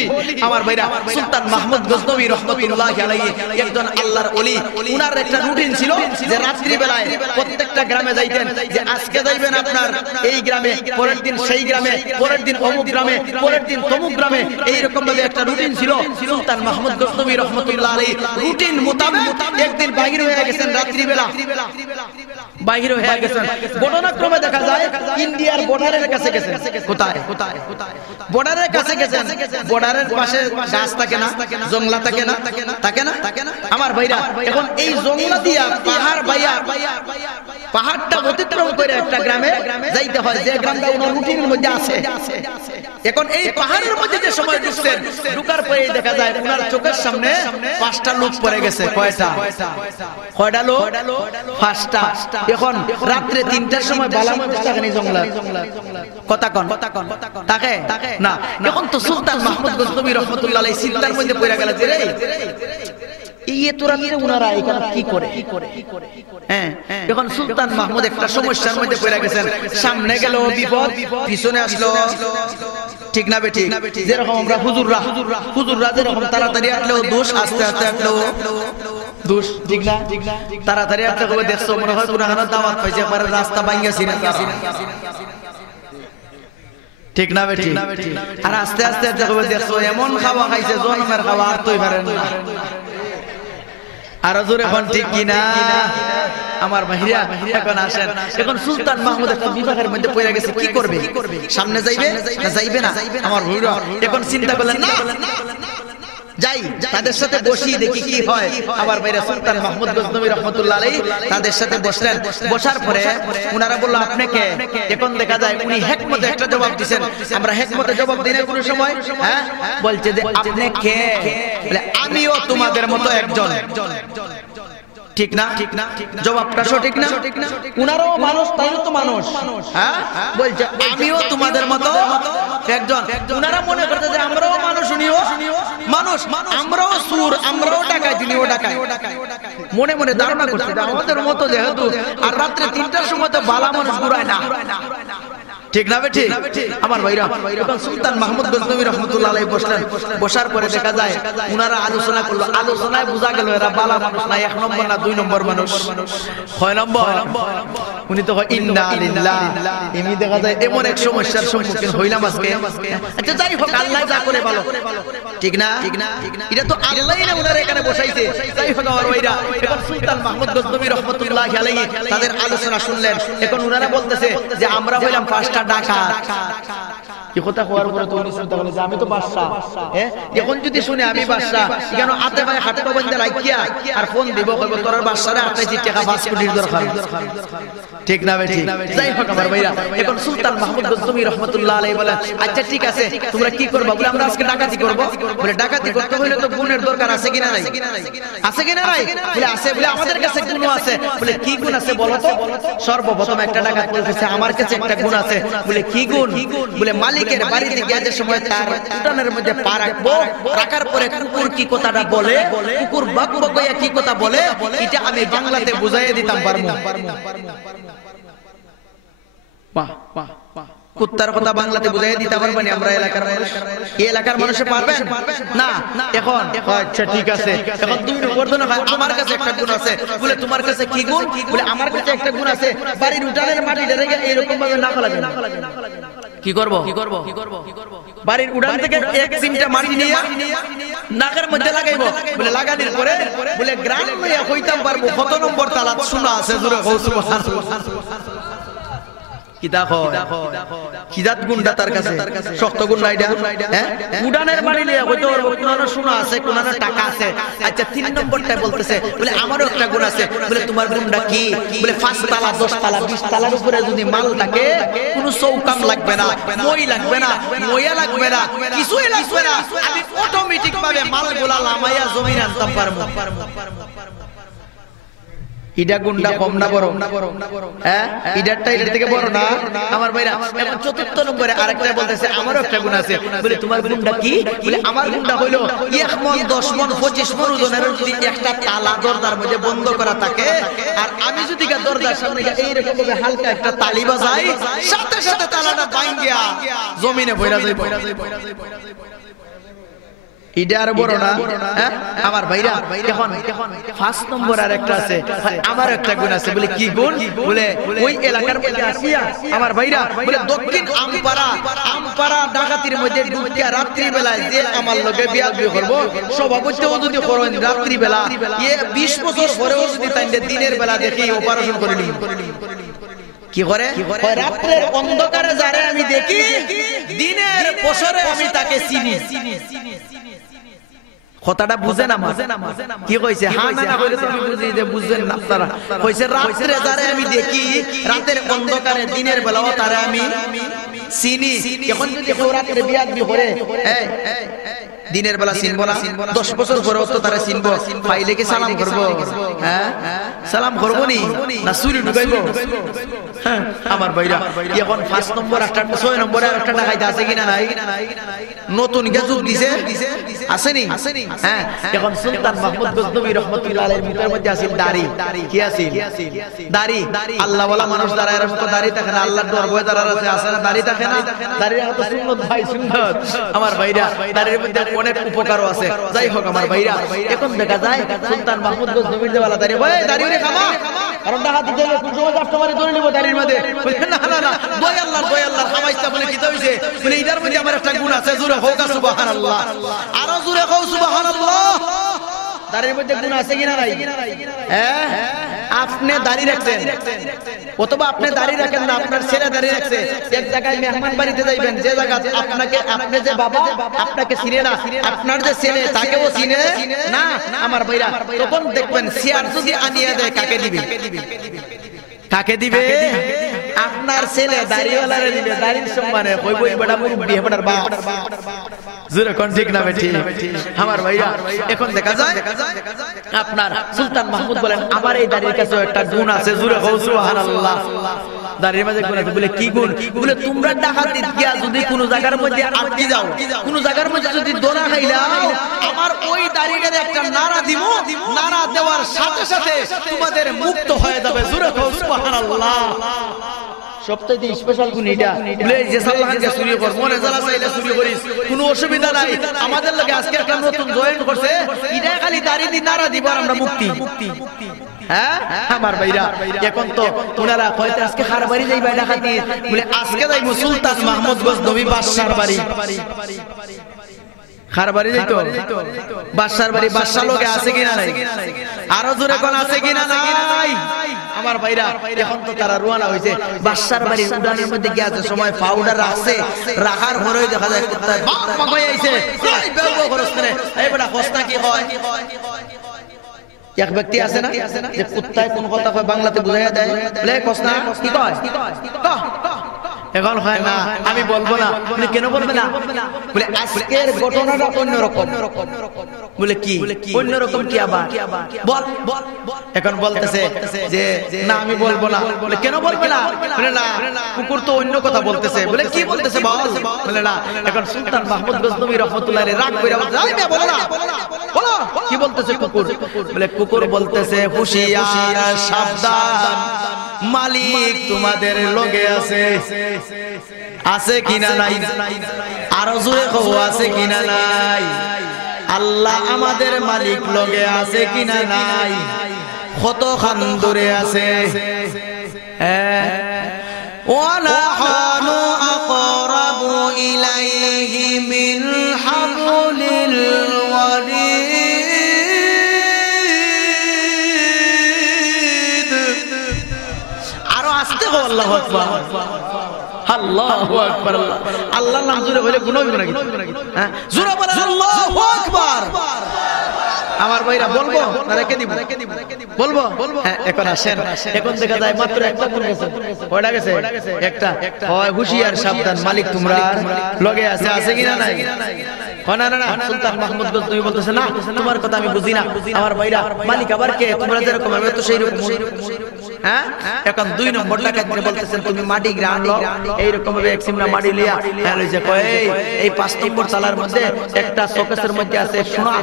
আমার ভাইরা সুলতান মাহমুদ গজনবী রাহমাতুল্লাহি আলাইহি একজন আল্লাহর ওলি উনার একটা রুটিন ছিল যে রাত্রি বেলায় প্রত্যেকটা গ্রামে যাইতেন যে আজকে যাইবেন আপনার এই গ্রামে পরের দিন সেই গ্রামে পরের দিন অমুক গ্রামে পরের দিন তমুক গ্রামে এই রকম ভাবে একটা রুটিন ছিল সুলতান মাহমুদ গজনবী রাহমাতুল্লাহ আলাইহি রুটিন মোতাবেক একদিন বাহির হয়ে গেছেন রাত্রি বেলা বাহির হয়ে গেছেন ঘটনাক্রমে দেখা যায় ইন্ডিয়ার বর্ডারের কাছে গেছেন কোথায় বর্ডারের কাছে গেছেন বর্ডারের পাশে গাছ থাকে না জঙ্গলা থাকে না আমার ভাইরা এখন এই জঙ্গলা দিয়া পাহাড় বাইয়া পাহাড়টা অতিক্রম করে একটা গ্রামে যাইতে হয় যে গ্রামটা ওনার রুটিনের মধ্যে আছে এখন এই পাহাড়ের মধ্যে যে সময় ঢুকছেন ঢুকার পরে দেখা যায় ওনার চোখের সামনে পাঁচটা লোক পড়ে গেছে কয়টা লোক পাঁচটা এখন রাত্রে 3টার সময় বালামত থাকেনি জঙ্গলা কথা কন তাকে না এখন তো সুলতান মাহমুদ গজনবী রাহমাতুল্লাহ আলাইহি চিন্তার মধ্যে পড়ে গেল যে রে এই এত রাতে ওনারা এখানে কি করে হ্যাঁ এখন সুলতান মাহমুদ একটা সমস্যার মধ্যে পড়ে গেছেন সামনে গেল বিপদ পিছনে আসলো ঠিক না বেঠিক যেরকম আমরা হুজুররা যেরকম তাড়াতাড়ি আসলেও দোষ আস্তে আস্তে আসলেও দোষ ঠিক না তাড়াতাড়ি আসলে কবে দেখছো মনে হয় কোন দাওয়াত পাইছে একবার রাস্তা ভাঙিয়েছি না ঠিক না বেঠিক আর আস্তে আস্তে দেখছো এমন খাওয়া খাইছে জন্মের খাওয়া আর তোই পারেন না আর জোরে এখন ঠিক কিনা আমার ভাইরা এখন আসেন এখন সুলতান মাহমুদ একটা বিভাগের মধ্যে পড়ে গেছে কি করবে সামনে যাইবে না আমার ভাইরা এখন চিন্তা করলেন না যাই তাদের সাথে বসি দেখি কি হয় আমার ভাইরা সুলতান মাহমুদ গজনবী রাহমাতুল্লাহ আলাইহি তাদের সাথে বসলেন বসার পরে উনারা বলল আপনি কে এখন দেখা যায় উনি হিকমতে একটা জবাব দিবেন আমরা হিকমতে জবাব দিনে কোন সময় হ্যাঁ বলছে যে আপনি কে বলে আমিও তোমাদের মতো একজন ঠিক না? জবাবটা সঠিক না? উনারাও মানুষ, তাইও তো মানুষ। হ্যাঁ, বলছে আমিও তোমাদের মতো একজন। উনারা মনে করতে যে আমরাও মানুষ, উনিও মানুষ, আমরাও সুর, আমরাও ডাকাই, তিনিও ডাকাই। মনে মনে ধারণা করছে আমাদের মতো যেহেতু, আর রাত্রে 3টার সময় তো বালা মানুষ ঘুরায় না। ঠিক না বেঠিক? আমার ভাইরা, এখন সুলতান মাহমুদ গজনবী রহমতুল্লাহ আলাইহি বসলেন। বসার পরে দেখা যায় উনারা আলোচনা করলো। আলোচনায় বোঝা গেল এরা বালা মানুষ না, 1 নম্বর না 2 নম্বর মানুষ। 6 নম্বর উনি তো ইন্না লিল্লাহ। এমনি দেখা যায় এমন এক সমস্যার সম্মুখীন হইলাম আজকে। আচ্ছা যাই হোক, আল্লাহ যা করে ভালো। ঠিক না? এটা তো আল্লাহই না উনারা এখানে বসাইছে। যাই হোক আমার ভাইরা, এখন সুলতান মাহমুদ গজনবী রহমতুল্লাহ আলাইহি তাদের আলোচনা শুনলেন। এখন উনারা বলতেছে যে আমরা হইলাম 5টা ডাকাত। কি কথা হওয়ার পরে তো উনি চিন্তা করলেন যে আমি তো বাদশা। এখন যদি শুনে আমি বাদশা, কেন হাতে ভাই হাতটা বন্ধে রাখিয়া আর ফোন দিব, কইব তোর বাদশারে 28 টাকা 5 কোটির দরকার। ঠিক না ভাই? ঠিক। যাই হোক আমার ভাইরা, এখন সুলতান মাহমুদ গজনবী রহমতুল্লাহ আলাইহি বলেন আচ্ছা ঠিক আছে, তোমরা কি করবা? বলে আমরা আজকে ডাকাতি করব। বলে ডাকাতি করতে হইলে তো গুণের দরকার আছে কিনা নাই? আছে কিনা নাই? বলে আছে। বলে আমাদের কাছে গুণ আছে। বলে কি গুণ আছে বলো তো? সর্বপ্রথম একটা ডাকাত বলতেছে আমার কাছে একটা গুণ আছে। বলে কি গুণ? বলে মালিকের বাড়িতে গিয়ে সময় তার উঠানের মধ্যে পা রাখবো, রাখার পরে কুকুর কি কথাটা বলে, কুকুর বাক বকইয়া কি কথা বলে, এটা আমি বাংলাতে বুঝাইয়া দিতাম পারবো। বাহ বাহ বাহ, কুত্তার কথা বাংলাতে বুঝাইয়া দিতে পারবেন আমরা এলাকার মানুষ? এই এলাকার মানুষে পারবেন না? এখন আচ্ছা ঠিক আছে, এখন 2 নম্বর তো না, আমার কাছে একটা গুণ আছে। বলে তোমার কাছে কি গুণ? বলে আমার কাছে একটা গুণ আছে, বাড়ির উঠানের মাটিটা রেখে এরকম ভাবে না ফেলাবেন। কি করব? বাড়ির উড়ান থেকে 1 চিমটা মাটি নিয়ে নাকের মধ্যে লাগাইবো। বলে লাগানোর পরে বলে গ্রাম লইয়া কইতাম পারবো কত নম্বর তালাত শোনা আছে। জোরে কও সুবহানাল্লাহ। কি দেখো খিদাত গুণটা তার কাছে শক্ত গুণ না এটা? হ্যাঁ, উড়ানের মাটি লইয়া কইতে পারবো কোনানো শোনা আছে, কোনানো টাকা আছে। আচ্ছা 3 নম্বরটা বলতেছে বলে আমারও একটা গুণ আছে। বলে তোমার গুণটা কি? বলে 5 তালা 10 তালা 20 তালার উপরে যদি মাল থাকে, কোনো চৌকাম লাগবে না, মই লাগবে না, ময়া লাগবে না, কিছুই লাগবে না, আমি অটোমেটিক ভাবে মালগুলা লামাইয়া জমিন আনতাম পারবো। ইডা গুণটা কম না বড়? হ্যাঁ, ইডারটা এটার থেকে বড় না আমার ভাইরা? এখন 4র্থ নম্বরে আরেকটা বলতেছে আমারও একটা গুণ আছে। বলে তোমার গুণটা কি? বলে আমার গুণটা হইলো 1 মণ 10 মণ 25 মণ ওজনের যদি একটা তালা দরজার মধ্যে বন্ধ করা থাকে, আর আমি যদি দরজার সামনে এইরকম ভাবে হালকা একটা তালি বাজাই, সাথে সাথে তালাটা ভাঙিয়া জমিনে পড়া যায়। এটা আর বড় না? আমার ভাইরা, এখন 5 নম্বর আর একটা আছে, আমার একটা গুণ আছে। বলে কি গুণ? বলে ওই এলাকার মধ্যে আসিয়া আমার ভাইরা, বলে দক্ষিণ আমপাড়া ডাকাতির মধ্যে ঢুকিয়া রাত্রি বেলায় যে আমার লগে বিয়াদবি করব, সভাপতিও যদি করেন রাত্রি বেলা, 20 বছর পরেও যদি তাই দিনের বেলা দেখি অপারেশন করে নিব। কি করে? রাত্রের অন্ধকারে যারে আমি দেখি, দিনের বছরে আমি তাকে চিনি। কথাটা বুঝেন না? কি কইছে? হ্যাঁ না কইলে তো আমি বুঝি যে বুঝেন না আপনারা। কইছে রাত্রে যারে আমি দেখি, রাতের অন্ধকারে দিনের বেলাও তারে আমি চিনি। এখন যদি কেউ রাত্রে বিয়াদবি করে, দিনের বেলা চিনবো না, 10 বছর পরে তো তারা চিনবো। পাইলে কি সালাম করবো? হ্যাঁ, সালাম করবো নি না চুরি ঢুকাইবো? আমার ভাইরা, এখন 5 নম্বর একটা 6 নম্বরে একটা টাকাইতে আছে কিনা নাই? নতুন গেজুক দিছে আসেনি? হ্যাঁ, এখন সুলতান মাহমুদ গজনবী রহমতুল্লাহ আলাইহির মুখের মধ্যে আছে দাড়ি। কি আছে? দাড়ি। আল্লাহ ওয়ালা মানুষ দাঁড়ায় এর মতো দাড়ি থাকে না, আল্লাহর দর ভয় দাঁড়ায় আছে, আসে না দাড়ি থাকে না? দাড়ির তো সুন্নাত ভাই, সুন্নাত আমার ভাইরা। দাড়ির মধ্যে অনেক উপকারও আছে। যাই হোক আমার ভাইরা, এখন দেখা যায় সুলতান মাহমুদ গজনবীর দেওয়ালা দাড়ি, ওই দাড়ি রে খামা, কারণ ডাকাতি দিলে কোন সময় কাস্টমারে ধরে নিব দাড়ির মধ্যে। না না না, দয় আল্লাহ খামাইস্তা। বলে কি হইছে? বলে এটার মধ্যে আমার একটা গুণ আছে। জোরে হোক সুবহানাল্লাহ, আরো জোরে হোক সুবহানাল্লাহ। দাড়ির মধ্যে গুণ আছে কিনা নাই? হ্যাঁ, আপনি দাড়ি রাখছেন অথবা আপনি দাড়ি রাখেন না, আপনার ছেলে দাড়ি রাখছে, এক জায়গায় মেহমান বাড়িতে যাইবেন, যে জায়গা আপনাকে, আপনি যে বাবা আপনাকে চিনে না, আপনার যে ছেলে তাকেও চিনে না আমার ভাইরা, তখন দেখবেন চেয়ার যদি আনিয়ে দেয় কাকে দিবে? কাকে দিবে? আপনার ছেলে দাড়িওয়ালারে দিবে। দাড়ির সম্মানে কইবই বেটা মুরব্বি, বেটার বাপ। জোরে কোন ঠিক না বেঠি আমার ভাইরা এখন দেখা যায় আপনার সুলতান মাহমুদ বলেন আমার এই দাড়ির কাছে একটা গুণ আছে জোরে কও সুবহানাল্লাহ দাড়ির মাঝে গুণ আছে বলে কি গুণ বলে তোমরা ডাকাতি গিয়া যদি কোন জায়গার মধ্যে আটকে যাও কোন জায়গার মধ্যে যদি দোনা খাইলাও আমার ওই দাড়িটারে একটা নাড়া দিব নাড়া দেওয়ার সাথে সাথে তোমাদের মুক্ত হয়ে যাবে জোরে কও সুবহানাল্লাহ সবচেয়ে স্পেশাল গুণ এটা বলে যে সাল্লাহকে চুরি কর মনে জ্বালা চাইলে চুরি করিস কোনো অসুবিধা নাই আমাদের লাগে আজকে একটা নতুন জয়েন করছে এটা খালি দাড়ি দি নাড়া দিব আর আমরা মুক্তি হ্যাঁ আমার ভাইরা এখন তো ওনারা কইতে আজকে কার বাড়ি যাইবা ডাকাতি বলে আজকে যাইবো সুলতান মাহমুদ গজনবী বাদশার বাড়ি কার বাড়ি যাইতো বাদশার বাড়ি বাদশা লোকে আছে কিনা নাই আরো জোরে কোন আছে কিনা নাই আমার ভাইরা এখন তো তারা রওনা হইছে বাদশার বাড়ির উড়ানের মধ্যে গিয়ে আছে সময় পাউডার আছে রাখার পরেই দেখা যায় কুত্তা বাপ মা হয়ে আইছে এই বেলবো খরচ করে এই বড় কষ্ট কি হয় এক ব্যক্তি আছে না যে কুত্তায় কোন কথা কয় বাংলাতে বুঝাইয়া দেয় বলে কষ্ট কি কয় এখন হয় না আমি বলবো না আপনি কেন বলবে না বলে আজকের ঘটনাটা অন্যরকম বলে কি অন্যরকম কি আবার বল এখন বলতেছে যে না আমি বলবো না বলে কেন বলবে না বলে না কুকুর তো অন্য কথা বলতেছে বলে কি বলতেছে বল বলে না এখন সুলতান মাহমুদ গজনবী রাহমাতুল্লাহ আলাইহি রাগ কইরা বলে আই মিয়া বলো না বলো কি বলতেছে কুকুর বলে কুকুর বলতেছে হুঁশিয়ার সাবধান মালিক তোমাদের লগে আছে আছে কিনা নাই আরো জোরে কও আছে কিনা নাই আল্লাহ আমাদের মালিক লগে আছে কিনা নাই কত খান দূরে আছে ওয়ানাহানু আকরাবু ইলাইহি মিন হাবলিল ওয়ারিদ আরো আস্তে কও আল্লাহু আকবার আল্লাহু আকবার আল্লাহর নাম জোরে বলে গুনাহ হবে নাকি হ্যাঁ জোরে বলে আল্লাহু আকবার আমার ভাইরা বলবো না রেখে দিব বলবো হ্যাঁ এখন আসেন এখন দেখা যায় মাত্র একটা গুণ গেছে কয়টা গেছে একটা হয় হুঁশিয়ার সাবধান মালিক তোমরা লগে আছে আছে কিনা নাই না না না সুলতান মাহমুদ গজনবী বলতেছে না তোমার কথা আমি বুঝি না আমার ভাইরা মালিক আবার কে তোমরা যেরকম আমি তো সেই রকম হ্যাঁ এখন দুই নম্বর ডাকাত বলতেছেন তুমি মাটি গ্রাম লো এই রকম ভাবে এক সিমনা মাটি লিয়া হ্যাঁ লইছে কয় এই 5 নম্বর চালার মধ্যে একটা শোকেসের মধ্যে আছে সোনা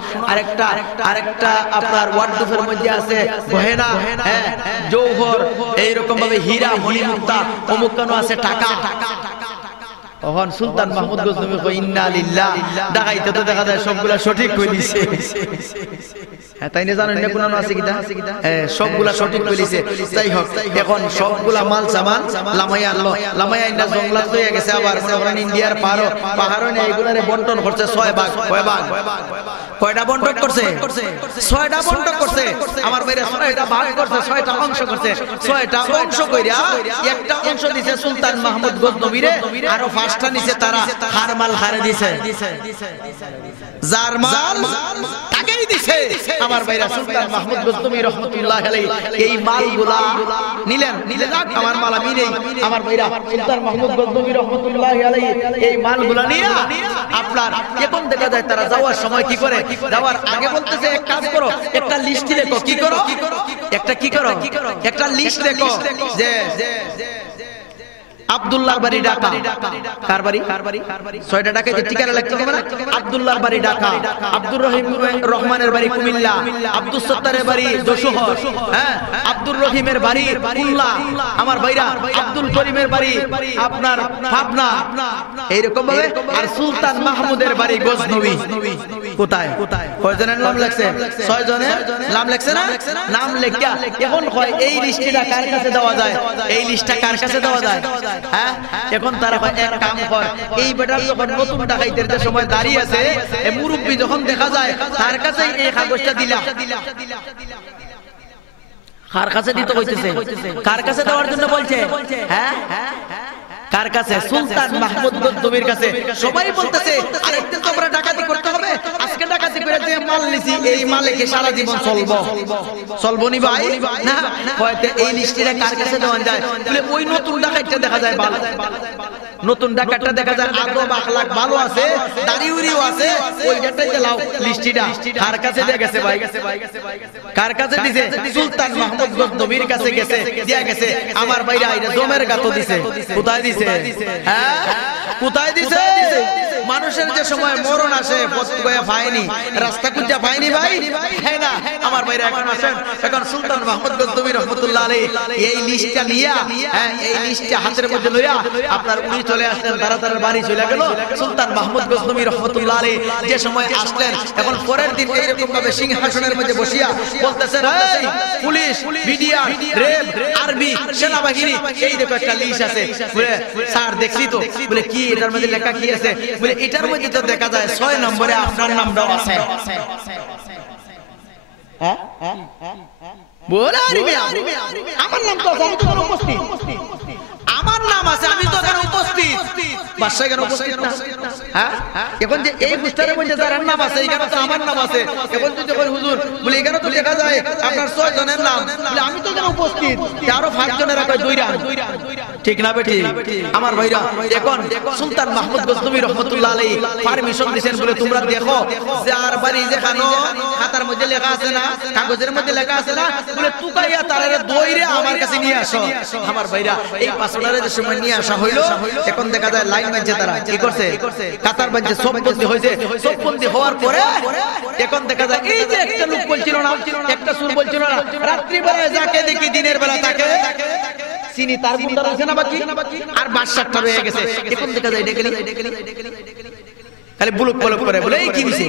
আরেকটা আপনার ওয়ার্ডরোবের মধ্যে আছে গহনা হ্যাঁ জৌহর এই রকম ভাবে হীরা মণিমুক্তা অমুক কেন আছে টাকা তখন সুলতান মাহমুদ গজনবী কয় ইন্না লিল্লাহ ডাকাইতে তো দেখা যায় সবগুলা সঠিক কই দিছে হ্যাঁ তাই না জানেন না কোন আছে কিটা হ্যাঁ সবগুলা সঠিক কই দিছে যাই হোক এখন সবগুলা মাল সামান লামাইয়া আনলো লামাইয়া ইন্না জঙ্গলাত হয়ে গেছে আবার মনে ইন্ডিয়ার পাহাড় নেই এগুলারে বন্টন করছে 6 ভাগ কয় ভাগ কয়টা বন্টন করছে 6টা বন্টন করছে আমার ভাইরা 6টা ভাগ করছে 6টা অংশ করছে 6টা অংশ কইরা একটা অংশ দিছে সুলতান মাহমুদ গজনবীরে আর 5টা নিচে তারা হারমাল হারে দিছে জারমাল তাকেই দিছে আমার ভাইরা সুলতান মাহমুদ গজনবী রাহমাতুল্লাহ আলাইহি এই মালগুলা নিলেন আমার মাল আমি নেই আমার ভাইরা সুলতান মাহমুদ গজনবী রাহমাতুল্লাহ আলাইহি এই মালগুলা নিয়ে আপনার এখন দেখা যায় তারা যাওয়ার সময় কি করে যাওয়ার আগে বলতেছে এক কাজ করো একটা লিস্ট লেখো কি করো একটা লিস্ট লেখো যে আব্দুল্লাহর বাড়ি ঢাকা কার বাড়ি 6টা ডাকাইতে ঠিকানা লিখতে হবে না আব্দুল্লাহর বাড়ি ঢাকা আব্দুর রহমানের বাড়ি কুমিল্লা আব্দুস সত্তারের বাড়ি যশোহর হ্যাঁ আব্দুর রহিমের বাড়ি খুলনা আমার ভাইরা আব্দুল করিমের বাড়ি আপনার পাবনা এইরকম ভাবে আর সুলতান মাহমুদের বাড়ি গজনবী কোথায় কয়জনের নাম লেখছে 6 জনের নাম লেখছে না নাম লেখা এখন কয় এই লিস্টটা কার কাছে দেওয়া যায় এই লিস্টটা কার কাছে দেওয়া যায় হ্যাঁ এখন তারা এক কাম কর এই বেটার যখন নতুন ডাকাইতের যে সময় দাঁড়িয়ে আছে এই মুরব্বি যখন দেখা যায় তার কাছে এই কাগজটা দিলা কার কাছে দিতে কইতেছে কার কাছে দেওয়ার জন্য বলছে হ্যাঁ কার কাছে সুলতান মাহমুদ গজনবীর কাছে সবাই বলতেছে আরেকটা তো আমরা ডাকাতি করতে হবে আজকে ডাকাতি করে যে মাল নিছি এই মালে কি সারা জীবন চলবো নি ভাই না হয়তো এই লিস্টটা কার কাছে দেওয়া যায় বলে ওই নতুন ডাকাতটা দেখা যায় ভালো নতুন ডাকাতটা দেখা যায় আদব আখলাক ভালো আছে, দাড়ি-উড়িও আছে, ওই ডাকাতটা লাও লিস্টিটা কার কাছে দিয়ে গেছে ভাই? কার কাছে দিছে? সুলতান মাহমুদ গজনবীর কাছে গেছে, দিয়া গেছে। আমার ভাইরা এটা জমের গাতো দিছে। কোথায় দিছে? হ্যাঁ, কোথায় দিছে? মানুষের যে সময় মরণ আসে পথ গয়া পায়নি, রাস্তা খুঁজা পায়নি ভাই, হ্যাঁ না? আমার ভাইরা এখন আসেন, এখন সুলতান মাহমুদ গজনবী রহমাতুল্লাহ আলাইহি এই লিস্টটা নিয়া, হ্যাঁ এই লিস্টটা হাতের মধ্যে লইয়া আপনার উনি চলে আসলেন, তাড়াতাড়ি বাড়ি চলে গেল। সুলতান মাহমুদ গজনবী রহমাতুল্লাহ আলাইহি যে সময় আসলেন, এখন পরের দিন এইরকম ভাবে সিংহাসনের মধ্যে বসিয়া বলতেছেন, এই পুলিশ, বিডিআর, রেব, আর্মি, সেনাবাহিনী, এই দেখো একটা লিস্ট আছে। বলে স্যার দেখছি তো। বলে কি এটার মধ্যে লেখা কি আছে? বলে এটার মধ্যে তো দেখা যায় 6 নম্বরে আপনার নামটাও আছে। হ্যাঁ বলে আমার নাম তো আছে, আমি তো উপস্থিত, আমার নাম আছে, আমি তো এখানে উপস্থিত। বাদশা কেন উপস্থিত না? হ্যাঁ, এখন যে এই পোস্টারের মধ্যে যার নাম আছে এখানে তো আমার নাম আছে। এখন যদি কই হুজুর বলে এখানে তো লেখা যায় আপনার 6 জনের নাম, বলে আমি তো এখানে উপস্থিত, আরো 5 জনের কই দুইরা, ঠিক না বেটি? আমার ভাইরা এখন সুলতান মাহমুদ গজনবী রহমাতুল্লাহ আলাইহি পারমিশন দিবেন, বলে তোমরা দেখো যার বাড়ি যেখানে খাতার মধ্যে লেখা আছে না, কাগজের মধ্যে লেখা আছে না, বলে তুকাইয়া তারে দইরে আমার কাছে নিয়ে আসো। আমার ভাইরা এই পাঁচটারে যে সময় নিয়ে আসা হইলো, এখন দেখা যায় লাইন বাঁধছে, তারা কি করছে? কাতার বাঁধছে, সববন্দি হয়েছে। সববন্দি হওয়ার পরে এখন দেখা যায় এই যে একটা লোক বলছিল না, একটা সুর বলছিল না, রাত্রি বেলায় যাকে দেখি দিনের বেলা তাকে চিনি, তার গুন্ডা আছে না বাকি, আর বাদশাটা রয়ে গেছে। এখন দেখা যায় ডেকেলি খালি বুলুক পলক করে, বলে এই কি হইছে,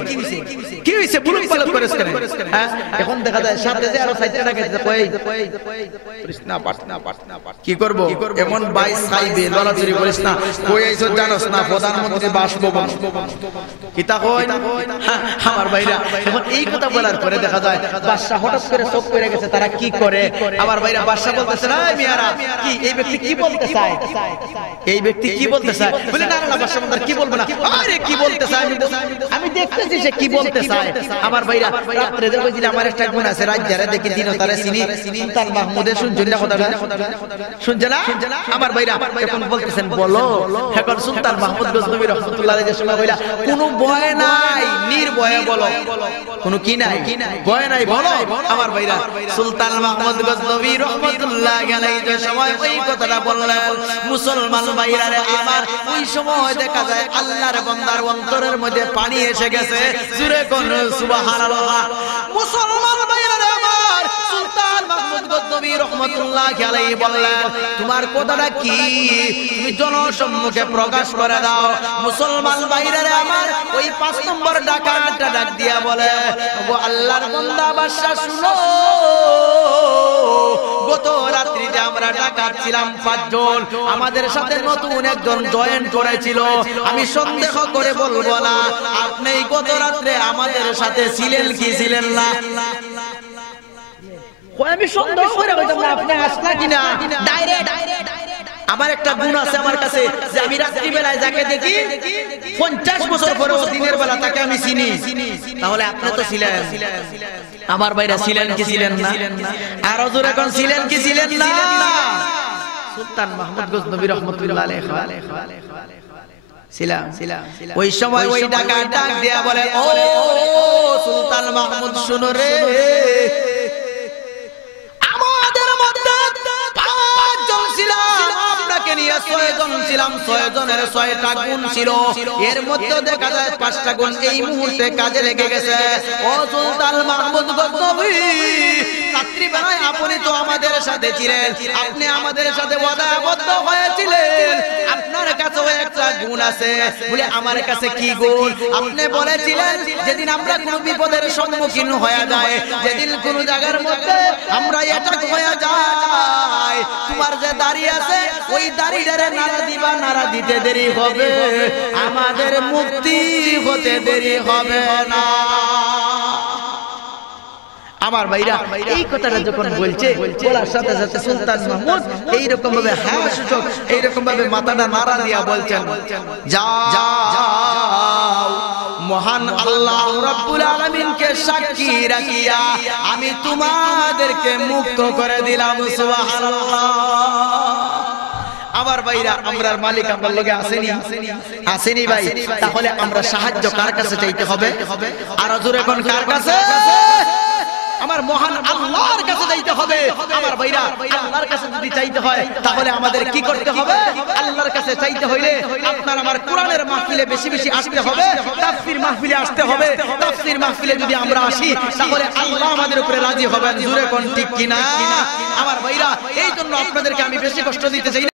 কি হইছে, বুলুক পলক করে কেন? হ্যাঁ, এখন দেখা যায় সাথে যে আরো সাইতে থাকে, কই কৃষ্ণা পাটনা কি করব? এমন 22 খাইবে, লড়াচুরি করিস না, কই আইছো জানোস না? প্রধানমন্ত্রী বাসভবন কিতা কই? আমার ভাইরা এখন এই কথা বলার পরে দেখা যায় বাদশা হঠাৎ করে চোখ পড়ে গেছে, তারা কি করে? আমার ভাইরা বাদশা বলতেছে, না মিয়ারা কি এই ব্যক্তি কি বলতে চায়? এই ব্যক্তি কি বলতে চায়? বলে না না বাদশা মন্দার কি বলবো না, আরে কি বলতে চায় আমি দেখতেছি সে কি বলতে চায়। আমার ভাইরা রাত্রে যে কইছিল আমার একটা গুণ আছে, রাত যারা দেখি দিন তারে চিনি, সুলতান মাহমুদের শুনছেন না কথাটা? শুনছে না? আমার ভাইরা এখন বলতেছেন বলো। এখন সুলতান মাহমুদ গজনবী রহমাতুল্লাহ আলাইহি যে সময় কইলা কোনো ভয় নাই, নির্ভয়ে বলো, কোনো কি নাই, ভয় নাই বলো। আমার ভাইরা সুলতান মাহমুদ গজনবী রহমাতুল্লাহ আলাইহি যে সময় ওই কথাটা বললেন, মুসলমান ভাইরা রে আমার, ওই সময় দেখা যায় আল্লাহর বান্দার অন্তরের মধ্যে পানি এসে গেছে। জোরে কোন সুবহানাল্লাহ। মুসলমান ভাইরা রে আমার, সুলতান মাহমুদ গজনবী রহমাতুল্লাহ আলাইহি বললেন, তোমার কথাটা কি তুমি জনসম্মুখে প্রকাশ করে দাও। মুসলমান ভাইরা রে আমার, ওই 5 নম্বর ডাকাতটা ডাক দিয়া বলে, ওগো আল্লাহর বান্দা বাদশা শুনো, গত রাত্রিতে আমরা ডাকাত ছিলাম 5 জন, আমাদের সাথে নতুন একজন জয়েন করেছিল। আমি সন্দেহ করে বলবো না, আপনি গত রাত্রে আমাদের সাথে ছিলেন কি ছিলেন না? আমি সন্দেহ করে বলতাম না আপনি আসলা কিনা, ডাইরেক্ট। আমার একটা গুণ আছে আমার কাছে, যে আমি রাত্রি বেলায় যাকে দেখি 50 বছর পরেও দিনের বেলা তাকে আমি চিনি। তাহলে আপনি তো ছিলেন। আমার ভাইরা ছিলেন কি ছিলেন না? আর হুজুর এখন ছিলেন কি ছিলেন না? সুলতান মাহমুদ গজনবী রহমাতুল্লাহ আলাইহি ছিলাম। ওই সময় ওই ডাকাত ডাক দিয়া বলে, ও সুলতান মাহমুদ শুনো রে, আমাদের মধ্যে 5 জন ছিলাম, আপনাকে নিয়ে 6 জন ছিলাম, 6 জনের 6টা গুণ ছিল, এর মধ্যে দেখা যায় 5টা গুণ এই মুহূর্তে কাজে লেগে গেছে। ও সুলতান মাহমুদ গজনবী, রাত্রি বেলায় আপনি তো আমাদের সাথে ছিলেন, আপনি আমাদের সাথে ওয়াদাবদ্ধ হয়েছিলেন, আপনার কাছেও একটা গুণ আছে। বলে আমার কাছে কি গুণ? আপনি বলেছিলেন যেদিন আমরা কোনো বিপদের সম্মুখীন হয়ে যায়, যেদিন কোনো জায়গার মধ্যে আমরা অ্যাটাক হয়ে যায়, তোমার যে দাড়ি আছে ওই দাড়িটারে নাড়া দিবা, নাড়া দিতে দেরি হবে, আমাদের মুক্তি হতে দেরি হবে না। আমার ভাইরা এই কথাটা যখন বলছে, বলার সাথে সাথে সুলতান মাহমুদ এইরকম ভাবে হাসিচক, এইরকম ভাবে মাথাটা নাড়া দিয়া বলছেন, যাও মহান আল্লাহ রাব্বুল আলামিনকে সাক্ষী রাখিয়া আমি তোমাদেরকে মুক্ত করে দিলাম। সুবহানাল্লাহ। আমার ভাইরা আমরার মালিক আমার লগে আসেনি ভাই। তাহলে আমরা সাহায্য কার কাছে চাইতে হবে? আর জোরে কোন কার কাছে? আমার মহান আল্লাহর কাছে যাইতে হবে। আমার ভাইরা আল্লাহর কাছে যদি চাইতে হয় তাহলে আমাদের কি করতে হবে? আল্লাহর কাছে চাইতে হইলে আপনার আমার কোরআনের মাহফিলে বেশি বেশি আসতে হবে, তাফসীর মাহফিলে আসতে হবে। তাফসীর মাহফিলে যদি আমরা আসি তাহলে আল্লাহ আমাদের উপরে রাজি হবেন। জোরে কোন ঠিক কিনা? আমার ভাইরা এই জন্য আপনাদেরকে আমি বেশি কষ্ট দিতে চাই না।